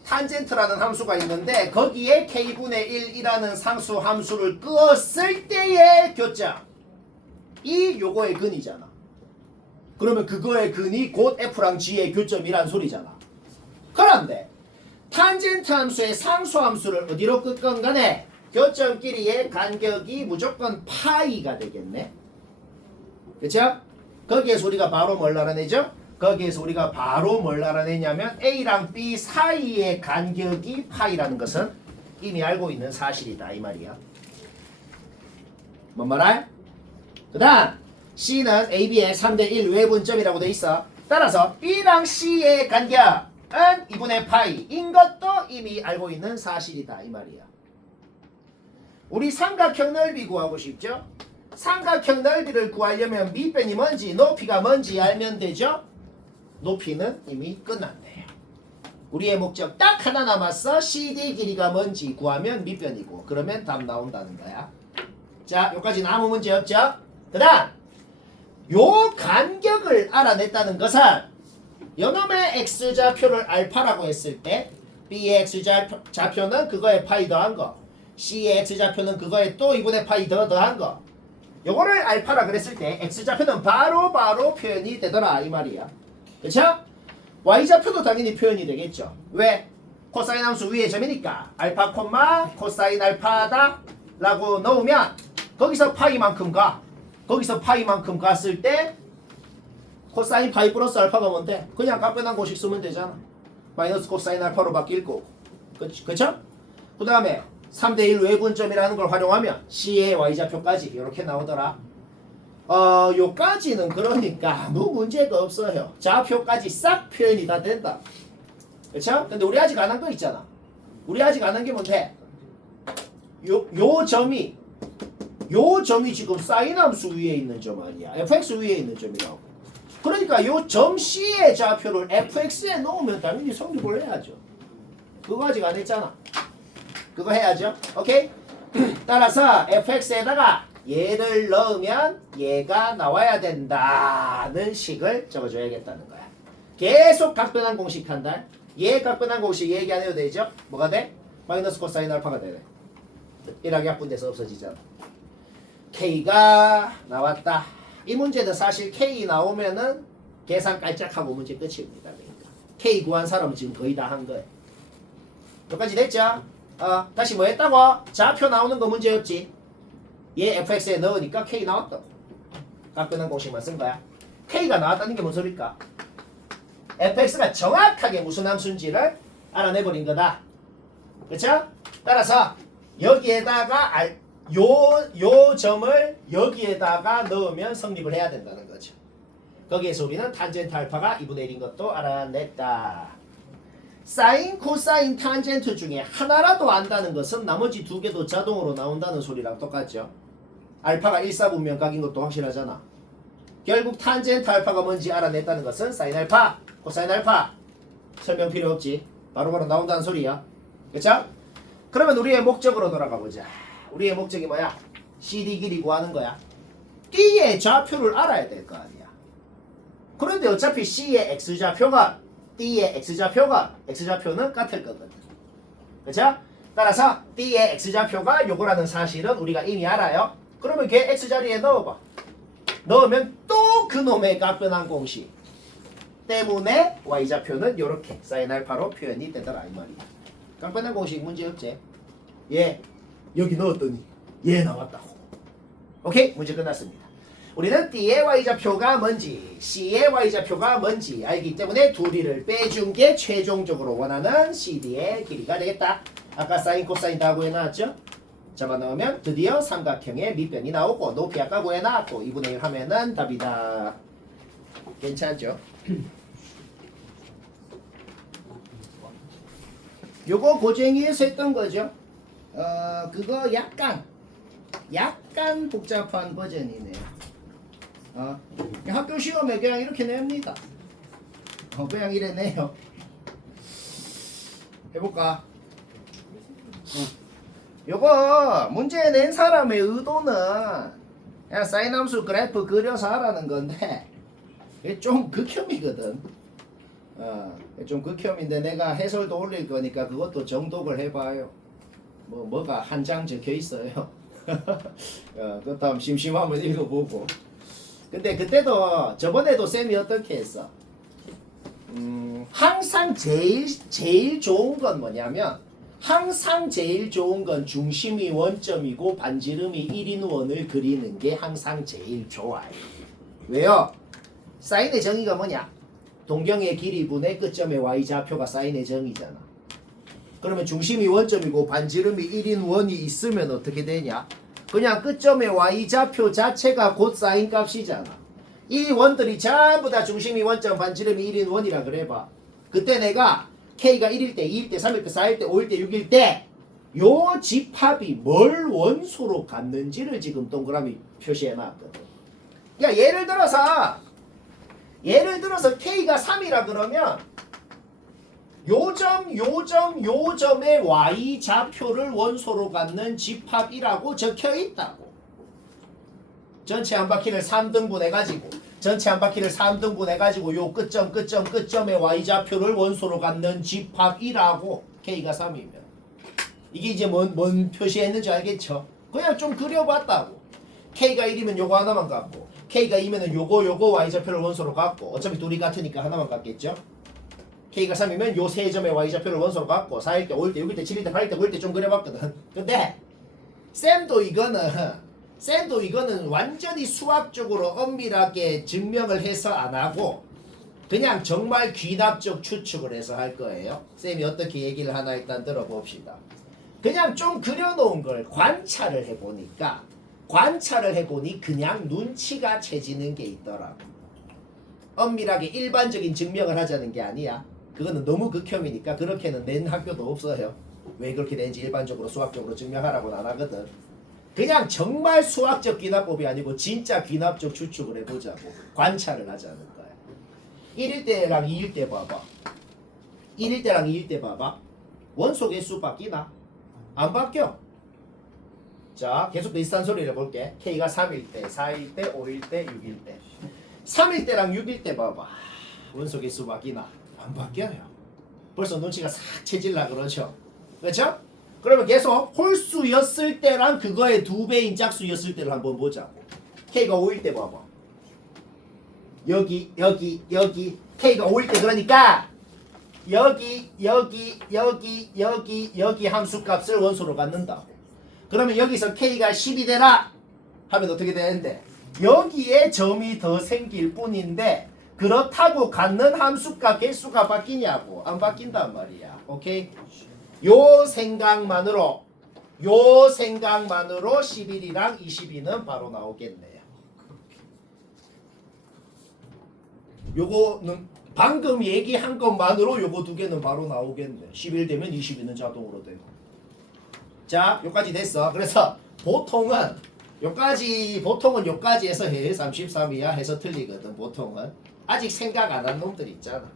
탄젠트라는 함수가 있는데 거기에 k분의 1이라는 상수 함수를 끄었을 때의 교점 이 요거의 근이잖아. 그러면 그거의 근이 곧 f랑 g의 교점이란 소리잖아. 그런데 탄젠트 함수의 상수 함수를 어디로 끄건 간에 교점끼리의 간격이 무조건 파이가 되겠네. 그쵸? 거기에서 우리가 바로 뭘 알아내죠? 거기에서 우리가 바로 뭘 알아내냐면 A랑 B 사이의 간격이 파이라는 것은 이미 알고 있는 사실이다 이 말이야. 뭔 말할? 그 다음 C는 AB의 3대1 외분점이라고 돼 있어. 따라서 B랑 C의 간격은 2분의 파이인 것도 이미 알고 있는 사실이다 이 말이야. 우리 삼각형 넓이 구하고 싶죠? 삼각형 넓이를 구하려면 밑변이 뭔지 높이가 뭔지 알면 되죠? 높이는 이미 끝났네요. 우리의 목적 딱 하나 남았어. CD 길이가 뭔지 구하면 밑변이고 그러면 답 나온다는 거야. 자, 여기까지는 아무 문제 없죠? 그 다음 요 간격을 알아냈다는 것은 요놈의 x좌표를 알파라고 했을 때 b의 x좌표는 그거에 파이 더한 거, c의 x좌표는 그거에 또 2분의 파이 더한 거, 요거를 알파라 그랬을 때 x좌표는 바로 표현이 되더라 이 말이야. 그쵸? y좌표도 당연히 표현이 되겠죠. 왜? 코사인 함수 위의 점이니까 알파 콤마 코사인 알파다 라고 넣으면 거기서 파이만큼 가. 거기서 파이만큼 갔을 때 코사인 파이 플러스 알파가 뭔데? 그냥 값변한 공식 쓰면 되잖아. 마이너스 코사인 알파로 바뀔 거고. 그쵸? 그 다음에 3대1 외분점이라는 걸 활용하면 C의 Y좌표까지 이렇게 나오더라. 요까지는 그러니까 아무 문제가 없어요. 좌표까지 싹 표현이 다 된다. 그쵸? 근데 우리 아직 안 한 거 있잖아. 우리 아직 안 한 게 뭔데? 요 점이 지금 사인 함수 위에 있는 점 아니야. fx 위에 있는 점이라고. 그러니까 요 점 C의 좌표를 fx에 넣으면 당연히 성립을 해야죠. 그거 아직 안 했잖아. 그거 해야죠. 오케이? 따라서 fx에다가 얘를 넣으면 얘가 나와야 된다는 식을 적어줘야겠다는 거야. 계속 각변한 공식 한다. 얘 각변한 공식 얘기 안 해도 되죠? 뭐가 돼? 마이너스 코사인 알파가 되네. 1하기 약분돼서 없어지잖아. K가 나왔다. 이 문제는 사실 K 나오면은 계산 깔짝하고 문제 끝입니다. 그러니까 K 구한 사람은 지금 거의 다 한 거예요. 여기까지 됐죠? 다시 뭐 했다고? 좌표 나오는 거 문제 없지? 얘 fx에 넣으니까 K 나왔다고. 각변한 공식만 쓴 거야. K가 나왔다는 게 뭔 소리일까? fx가 정확하게 무슨 함수인지를 알아내버린 거다. 그쵸? 따라서 여기에다가 요 점을 여기에다가 넣으면 성립을 해야 된다는 거죠. 거기에서 우리는 탄젠트 알파가 2분의 1인 것도 알아냈다. 사인, 코사인, 탄젠트 중에 하나라도 안다는 것은 나머지 두 개도 자동으로 나온다는 소리랑 똑같죠. 알파가 1사분면 각인 것도 확실하잖아. 결국 탄젠트 알파가 뭔지 알아냈다는 것은 사인 알파, 코사인 알파 설명 필요 없지. 바로바로 나온다는 소리야. 그쵸? 그러면 우리의 목적으로 돌아가 보자. 우리의 목적이 뭐야? CD 길이 구하는 거야. D의 좌표를 알아야 될 거 아니야. 그런데 어차피 C의 X좌표가 D의 X좌표는 같을 거거든. 그쵸? 따라서 D의 X좌표가 요거라는 사실은 우리가 이미 알아요. 그러면 걔 X자리에 넣어봐. 넣으면 또 그놈의 각변한 공식 때문에 Y좌표는 요렇게 사인 알파로 표현이 되더라 이 말이야. 각변한 공식 문제 없지? 예. 여기 넣었더니 얘 나왔다고. 오케이? 문제 끝났습니다. 우리는 D의 Y좌표가 뭔지 C의 Y좌표가 뭔지 알기 때문에 둘이를 빼준 게 최종적으로 원하는 CD의 길이가 되겠다. 아까 사인 코사인 다 구해놨죠? 잡아넣으면 드디어 삼각형의 밑변이 나오고 높이 아까 구해놨고 2분의 1 하면은 답이다. 괜찮죠? 요거 고쟁이에서 했던 거죠. 그거 약간 복잡한 버전이네요. 학교 시험에 그냥 이렇게 냅니다. 그냥 이래 내요. 해볼까? 요거 문제 낸 사람의 의도는 그냥 사인함수 그래프 그려서 하라는 건데 이게 좀 극혐이거든. 좀 극혐인데 내가 해설도 올릴 거니까 그것도 정독을 해봐요. 뭐가 한 장 적혀 있어요. 그것도 한번 심심하면 읽어보고. 근데 그때도 저번에도 쌤이 어떻게 했어? 항상 제일 좋은 건 뭐냐면 항상 제일 좋은 건 중심이 원점이고 반지름이 1인 원을 그리는 게 항상 제일 좋아요. 왜요? 사인의 정의가 뭐냐? 동경의 길이분의 끝점의 y좌표가 사인의 정의잖아. 그러면 중심이 원점이고 반지름이 1인 원이 있으면 어떻게 되냐? 그냥 끝점의 y좌표 자체가 곧 사인 값이잖아. 이 원들이 전부 다 중심이 원점 반지름이 1인 원이라 그래봐. 그때 내가 K가 1일 때, 2일 때, 3일 때, 4일 때, 5일 때, 6일 때 요 집합이 뭘 원소로 갖는지를 지금 동그라미 표시해놨거든. 야 예를 들어서 K가 3이라 그러면 요점의 y좌표를 원소로 갖는 집합이라고 적혀있다고. 전체 한 바퀴를 3등분 해가지고 요 끝점의 y좌표를 원소로 갖는 집합이라고. K가 3이면 이게 이제 뭔 표시했는지 알겠죠? 그냥 좀 그려봤다고. K가 1이면 요거 하나만 갖고 K가 2면은 요거 y좌표를 원소로 갖고 어차피 둘이 같으니까 하나만 갖겠죠? K가 3이면 요 세 점의 y좌표를 원소로 갖고 4일 때, 5일 때, 6일 때, 7일 때, 8일 때, 9일 때 좀 그려봤거든. 근데 쌤도 이거는 쌤도 이거는 완전히 수학적으로 엄밀하게 증명을 해서 안 하고 그냥 정말 귀납적 추측을 해서 할 거예요. 쌤이 어떻게 얘기를 하나 일단 들어봅시다. 그냥 좀 그려놓은 걸 관찰을 해보니 그냥 눈치가 채지는 게 있더라고. 엄밀하게 일반적인 증명을 하자는 게 아니야. 그거는 너무 극혐이니까 그렇게는 낸 학교도 없어요. 왜 그렇게 낸지 일반적으로 수학적으로 증명하라고는 안 하거든. 그냥 정말 수학적 귀납법이 아니고 진짜 귀납적 추측을 해보자고. 관찰을 하자는 거야. 1일 때랑 2일 때 봐봐. 1일 때랑 2일 때 봐봐. 원소 개수 바뀌나? 안 바뀌어. 자, 계속 비슷한 소리를 해볼게. K가 3일 때, 4일 때, 5일 때, 6일 때. 3일 때랑 6일 때 봐봐. 원소 개수 바뀌나? 안 바뀌어요. 벌써 눈치가 싹 채질라 그러죠. 그렇죠? 그러면 계속 홀수였을 때랑 그거의 2배인 짝수였을 때를 한번 보자고. K가 5일 때 봐봐. 여기 K가 5일 때 그러니까 여기 함수값을 원소로 갖는다고. 그러면 여기서 K가 10이 되라 하면 어떻게 되는데 여기에 점이 더 생길 뿐인데 그렇다고 갖는 함수값 개수가 바뀌냐고. 안 바뀐단 말이야. 오케이? 요 생각만으로 11이랑 22는 바로 나오겠네요. 요거는 방금 얘기한 것만으로 요거 두 개는 바로 나오겠네. 11 되면 22는 자동으로 되고. 자, 요까지 됐어. 그래서 보통은 요까지 해서 해. 33이야 해서 틀리거든. 보통은 아직 생각 안 한 놈들 있잖아.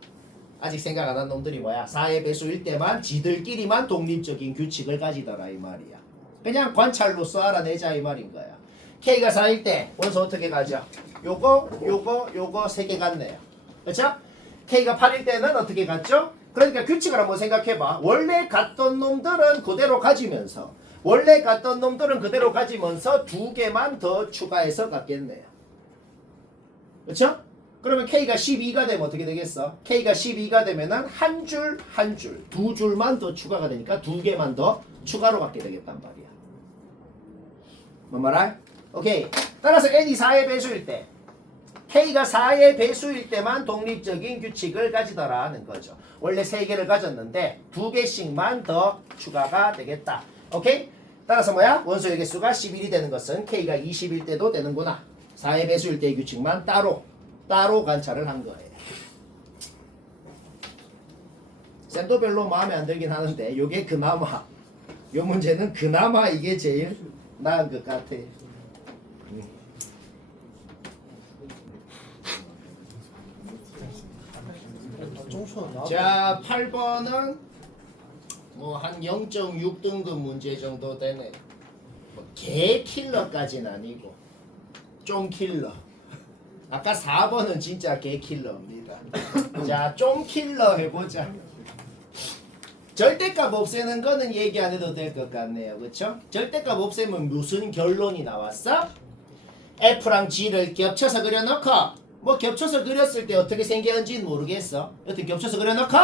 아직 생각 안 한 놈들이 뭐야? 4의 배수일 때만 지들끼리만 독립적인 규칙을 가지더라 이 말이야. 그냥 관찰로서 알아내자 이 말인 거야. K가 4일 때 원소 어떻게 가죠? 요거 세 개 같네요. 그렇죠? K가 8일 때는 어떻게 갔죠? 그러니까 규칙을 한번 생각해봐. 원래 갔던 놈들은 그대로 가지면서 두 개만 더 추가해서 갔겠네요. 그렇죠? 그러면 K가 12가 되면 어떻게 되겠어? K가 12가 되면은 한 줄, 두 줄만 더 추가가 되니까 두 개만 더 추가로 갖게 되겠단 말이야. 뭔 말이야? 오케이. 따라서 N이 4의 배수일 때, K가 4의 배수일 때만 독립적인 규칙을 가지더라 하는 거죠. 원래 3개를 가졌는데 2개씩만 더 추가가 되겠다. 오케이? 따라서 뭐야? 원소의 개수가 11이 되는 것은 K가 20일 때도 되는구나. 4의 배수일 때의 규칙만 따로 관찰을 한 거예요. 쌤도 별로 마음에 안 들긴 하는데 요게 그나마 요 문제는 그나마 이게 제일 나은 것 같아. 자, 8번은 뭐 한 0.6등급 문제 정도 되네. 뭐 개 킬러까지는 아니고 좀 킬러. 아까 4번은 진짜 개 킬러입니다. 자, 좀 킬러 해보자. 절대값 없애는 거는 얘기 안 해도 될 것 같네요. 그쵸? 절대값 없애면 무슨 결론이 나왔어? F랑 G를 겹쳐서 그려놓고 뭐 겹쳐서 그렸을 때 어떻게 생겼는지는 모르겠어. 여튼 겹쳐서 그려놓고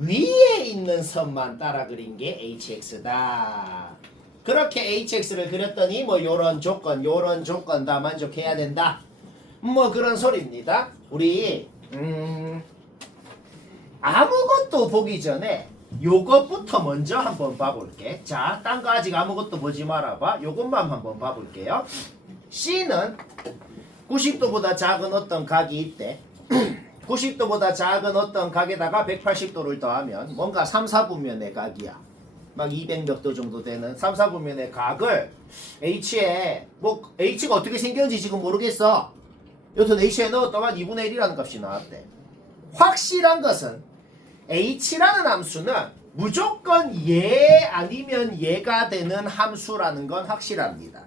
위에 있는 선만 따라 그린 게 HX다. 그렇게 HX를 그렸더니 뭐 요런 조건 다 만족해야 된다. 뭐 그런 소리입니다. 우리 아무것도 보기 전에 요것부터 먼저 한번 봐볼게. 자, 딴 거 아직 아무것도 보지 말아봐. 요것만 한번 봐볼게요. C는 90도보다 작은 어떤 각이 있대. 90도보다 작은 어떤 각에다가 180도를 더하면 뭔가 3, 4분면의 각이야. 막 200몇 도 정도 되는 3, 4분면의 각을 H에 뭐 H가 어떻게 생겼는지 지금 모르겠어. 여튼 H에 넣었더만 2분의 1이라는 값이 나왔대. 확실한 것은 H라는 함수는 무조건 얘 아니면 얘가 되는 함수라는 건 확실합니다.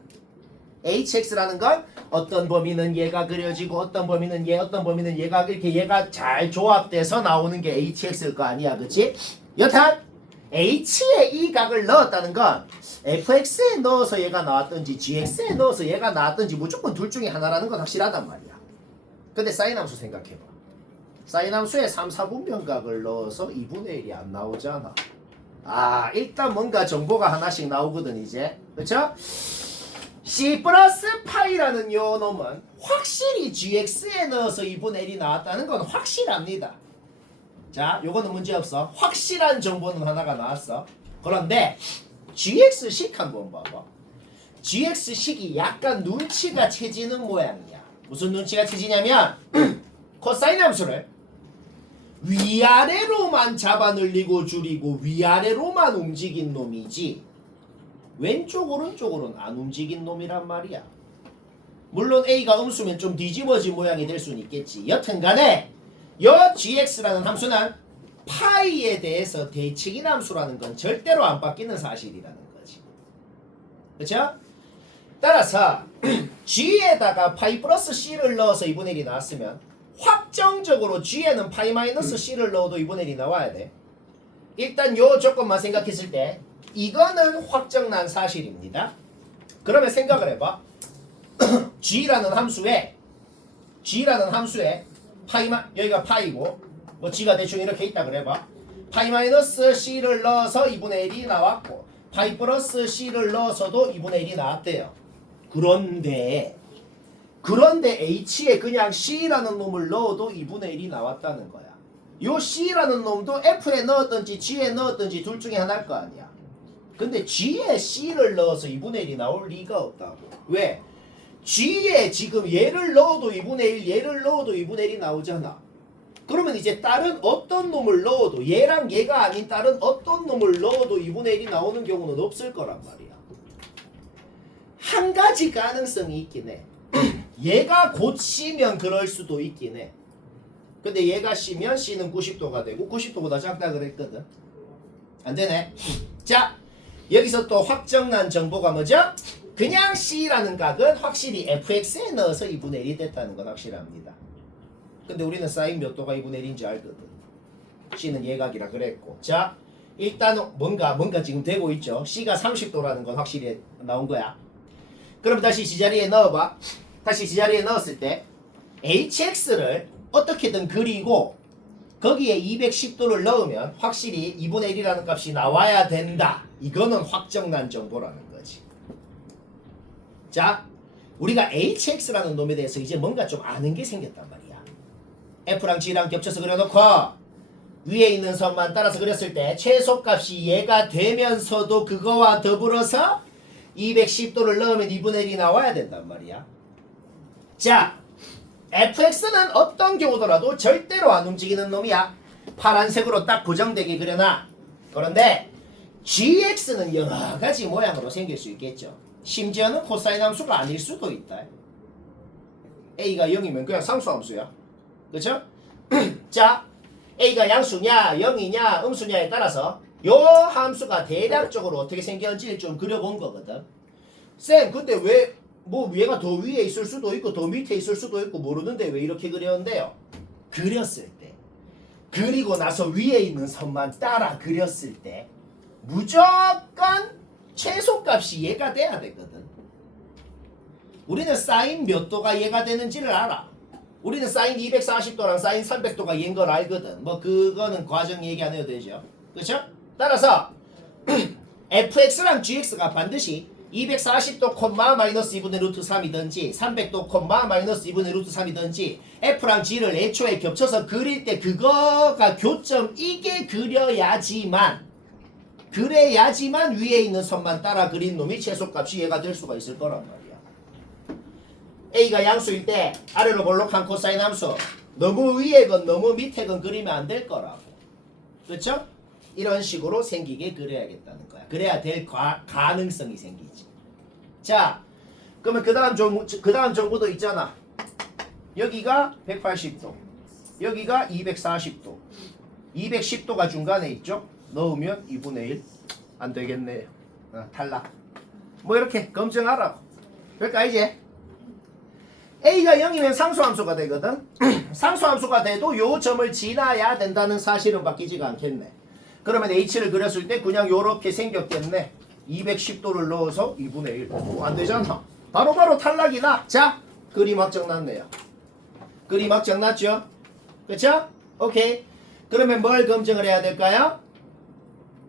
HX라는 건 어떤 범위는 얘가 그려지고 어떤 범위는 얘, 어떤 범위는 얘가 이렇게 얘가 잘 조합돼서 나오는 게 HX일 거 아니야, 그치? 여튼 H에 이 각을 넣었다는 건 FX에 넣어서 얘가 나왔든지 GX에 넣어서 얘가 나왔든지 무조건 둘 중에 하나라는 건 확실하단 말이야. 근데 사인 함수 생각해봐. 사인 함수에 3, 4분면각을 넣어서 2분의 1이 안 나오잖아. 아, 일단 뭔가 정보가 하나씩 나오거든 이제. 그쵸? C 플러스 파이라는 요 놈은 확실히 GX에 넣어서 2분의 1이 나왔다는 건 확실합니다. 자, 요거는 문제없어. 확실한 정보는 하나가 나왔어. 그런데 GX식 한번 봐봐. GX식이 약간 눈치가 채지는 모양이야. 무슨 눈치가 채지냐면 코사인 함수를 위아래로만 잡아 늘리고 줄이고 위아래로만 움직인 놈이지 왼쪽 오른쪽으로는 안 움직인 놈이란 말이야. 물론 A가 음수면 좀 뒤집어진 모양이 될 수는 있겠지. 여튼간에 여 GX라는 함수는 파이에 대해서 대칭인 함수라는 건 절대로 안 바뀌는 사실이라는 거지. 그렇죠? 따라서 G에다가 파이 플러스 C를 넣어서 2분의 1이 나왔으면 확정적으로 G에는 파이 마이너스 C를 넣어도 2분의 1이 나와야 돼. 일단 요 조건만 생각했을 때 이거는 확정난 사실입니다. 그러면 생각을 해봐. G라는 함수에 여기가 파이고 뭐 G가 대충 이렇게 있다 그래봐. 파이 마이너스 C를 넣어서 2분의 1이 나왔고 파이 플러스 C를 넣어서도 2분의 1이 나왔대요. 그런데 H에 그냥 C라는 놈을 넣어도 2분의 1이 나왔다는 거야. 요 C라는 놈도 F에 넣었든지 G에 넣었든지 둘 중에 하나일 거 아니야. 근데 G에 C를 넣어서 2분의 1이 나올 리가 없다고. 왜? G에 지금 얘를 넣어도 2분의 1, 얘를 넣어도 2분의 1이 나오잖아. 그러면 이제 다른 어떤 놈을 넣어도 얘랑 얘가 아닌 다른 어떤 놈을 넣어도 2분의 1이 나오는 경우는 없을 거란 말이야. 한 가지 가능성이 있긴 해. 얘가 곧 C면 그럴 수도 있긴 해. 근데 얘가 C면 C는 90도가 되고 90도보다 작다 그랬거든. 안 되네. 자, 여기서 또 확정난 정보가 뭐죠? 그냥 C라는 각은 확실히 fx에 넣어서 2분의 1이 됐다는 건 확실합니다. 근데 우리는 사인 몇 도가 2분의 1인지 알거든. C는 예각이라 그랬고. 자, 일단 뭔가 지금 되고 있죠. C가 30도라는 건 확실히 나온 거야. 그럼 다시 제자리에 넣어봐. 다시 제자리에 넣었을 때 hx를 어떻게든 그리고 거기에 210도를 넣으면 확실히 2분의 1이라는 값이 나와야 된다. 이거는 확정난 정보라는 거지. 자, 우리가 hx라는 놈에 대해서 이제 뭔가 좀 아는 게 생겼단 말이야. f랑 g랑 겹쳐서 그려놓고 위에 있는 선만 따라서 그렸을 때 최소값이 얘가 되면서도 그거와 더불어서 210도를 넣으면 2분의 1이 나와야 된단 말이야. 자, fx는 어떤 경우더라도 절대로 안 움직이는 놈이야. 파란색으로 딱 고정되게 그려놔. 그런데 gx는 여러 가지 모양으로 생길 수 있겠죠. 심지어는 코사인 함수가 아닐 수도 있다. a가 0이면 그냥 상수함수야. 그렇죠? 자, a가 양수냐 0이냐 음수냐에 따라서 요 함수가 대략적으로 어떻게 생겼는지를 좀 그려본 거거든. 쌤, 근데 왜 뭐 얘가 더 위에 있을 수도 있고 더 밑에 있을 수도 있고 모르는데 왜 이렇게 그렸는데요? 그렸을 때, 그리고 나서 위에 있는 선만 따라 그렸을 때 무조건 최소값이 얘가 돼야 되거든. 우리는 사인 몇 도가 얘가 되는지를 알아. 우리는 사인 240도랑 사인 300도가 얘인 걸 알거든. 뭐 그거는 과정 얘기 안 해도 되죠. 그렇죠? 따라서 fx랑 gx가 반드시 240도 콤마 마이너스 2분의 루트 3이든지 300도 콤마 마이너스 2분의 루트 3이든지 f랑 g를 애초에 겹쳐서 그릴 때 그거가 교점 이게 그려야지만 위에 있는 선만 따라 그린 놈이 최소값이 얘가 될 수가 있을 거란 말이야. a가 양수일 때 아래로 볼록한 코사인 함수 너무 위에건 너무 밑에건 그리면 안 될 거라고. 그렇죠? 이런 식으로 생기게 그려야겠다는 거야. 그래야 될 가능성이 생기지. 자, 그러면 그 다음 정보도 있잖아. 여기가 180도, 여기가 240도, 210도가 중간에 있죠. 넣으면 2분의 1. 안 되겠네. 탈락. 뭐 이렇게 검증하라고. 그러니까 이제 a가 0이면 상수함수가 되거든. 상수함수가 돼도 요 점을 지나야 된다는 사실은 바뀌지가 않겠네. 그러면 h를 그렸을 때 그냥 요렇게 생겼겠네. 210도를 넣어서 2분의 1. 안 되잖아. 바로바로 탈락이 나. 자, 그림 확정 났네요. 그림 확정 났죠? 그쵸? 오케이. 그러면 뭘 검증을 해야 될까요?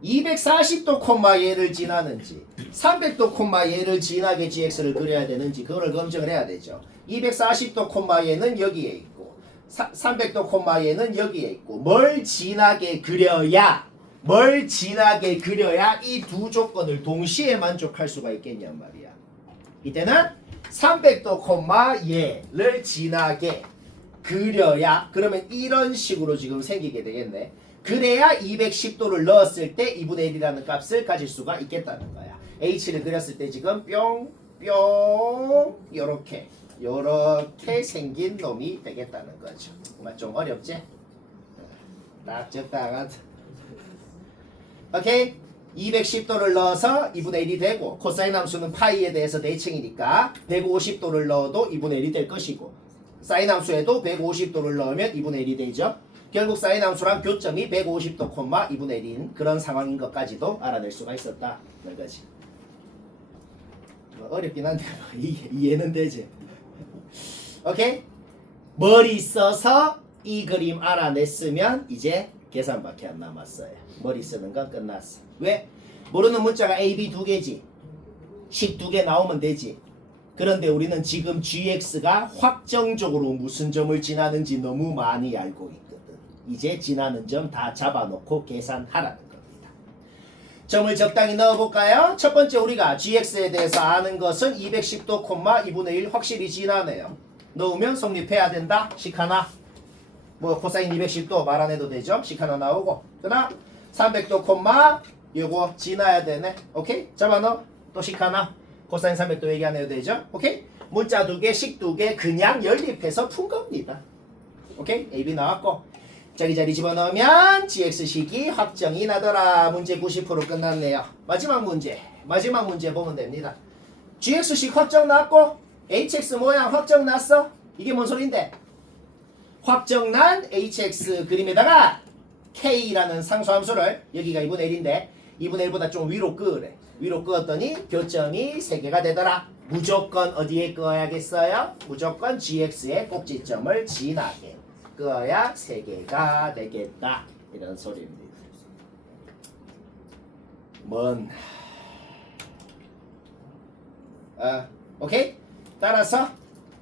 240도 콤마 얘를 지나는지 300도 콤마 얘를 지나게 gx를 그려야 되는지 그거를 검증을 해야 되죠. 240도 콤마 얘는 여기에 있고 300도 콤마 얘는 여기에 있고 뭘 지나게 그려야 이 두 조건을 동시에 만족할 수가 있겠냔 말이야. 이때는 300도 콤마 얘를 지나게 그려야 그러면 이런 식으로 지금 생기게 되겠네. 그래야 210도를 넣었을 때 2분의 1이라는 값을 가질 수가 있겠다는 거야. H를 그렸을 때 지금 뿅 요렇게 생긴 놈이 되겠다는 거죠. 좀 어렵지? 딱 적당한. 오케이? 210도를 넣어서 2분의 1이 되고 코사인 함수는 파이에 대해서 대칭이니까 150도를 넣어도 2분의 1이 될 것이고 사인 함수에도 150도를 넣으면 2분의 1이 되죠. 결국 사인 함수랑 교점이 150도, 2분의 1인 그런 상황인 것까지도 알아낼 수가 있었다는 거지. 어렵긴 한데 이해는 되지. 오케이? 머리 써서 이 그림 알아냈으면 이제 계산밖에 안 남았어요. 머리 쓰는 건 끝났어. 왜? 모르는 문자가 A, B 두 개지. 식 두 개 나오면 되지. 그런데 우리는 지금 gx가 확정적으로 무슨 점을 지나는지 너무 많이 알고 있거든. 이제 지나는 점 다 잡아놓고 계산하라는 겁니다. 점을 적당히 넣어볼까요? 첫 번째 우리가 gx에 대해서 아는 것은 210도, 2분의 1 확실히 지나네요. 넣으면 성립해야 된다. 식 하나. 뭐 코사인 210도 말 안 해도 되죠. 식 하나 나오고. 그다음 300도, 요거 지나야 되네. 오케이? 잡아넣어. 또 식 하나. 코사인 300도 얘기 안 해도 되죠? 오케이? 문자 두 개, 식 두 개 그냥 연립해서 푼 겁니다. 오케이? AB 나왔고 자기 자리 집어넣으면 gx식이 확정이 나더라. 문제 90% 끝났네요. 마지막 문제 보면 됩니다. gx식 확정 났고 hx 모양 확정 났어. 이게 뭔 소린데? 확정난 hx 그림에다가 k라는 상수함수를 여기가 2분의 1인데 2분의 1보다 좀 위로 끄래. 위로 끄었더니 교점이 3개가 되더라. 무조건 어디에 끄어야겠어요? 무조건 gx의 꼭지점을 지나게 끄어야 3개가 되겠다. 이런 소리입니다. 오케이? 따라서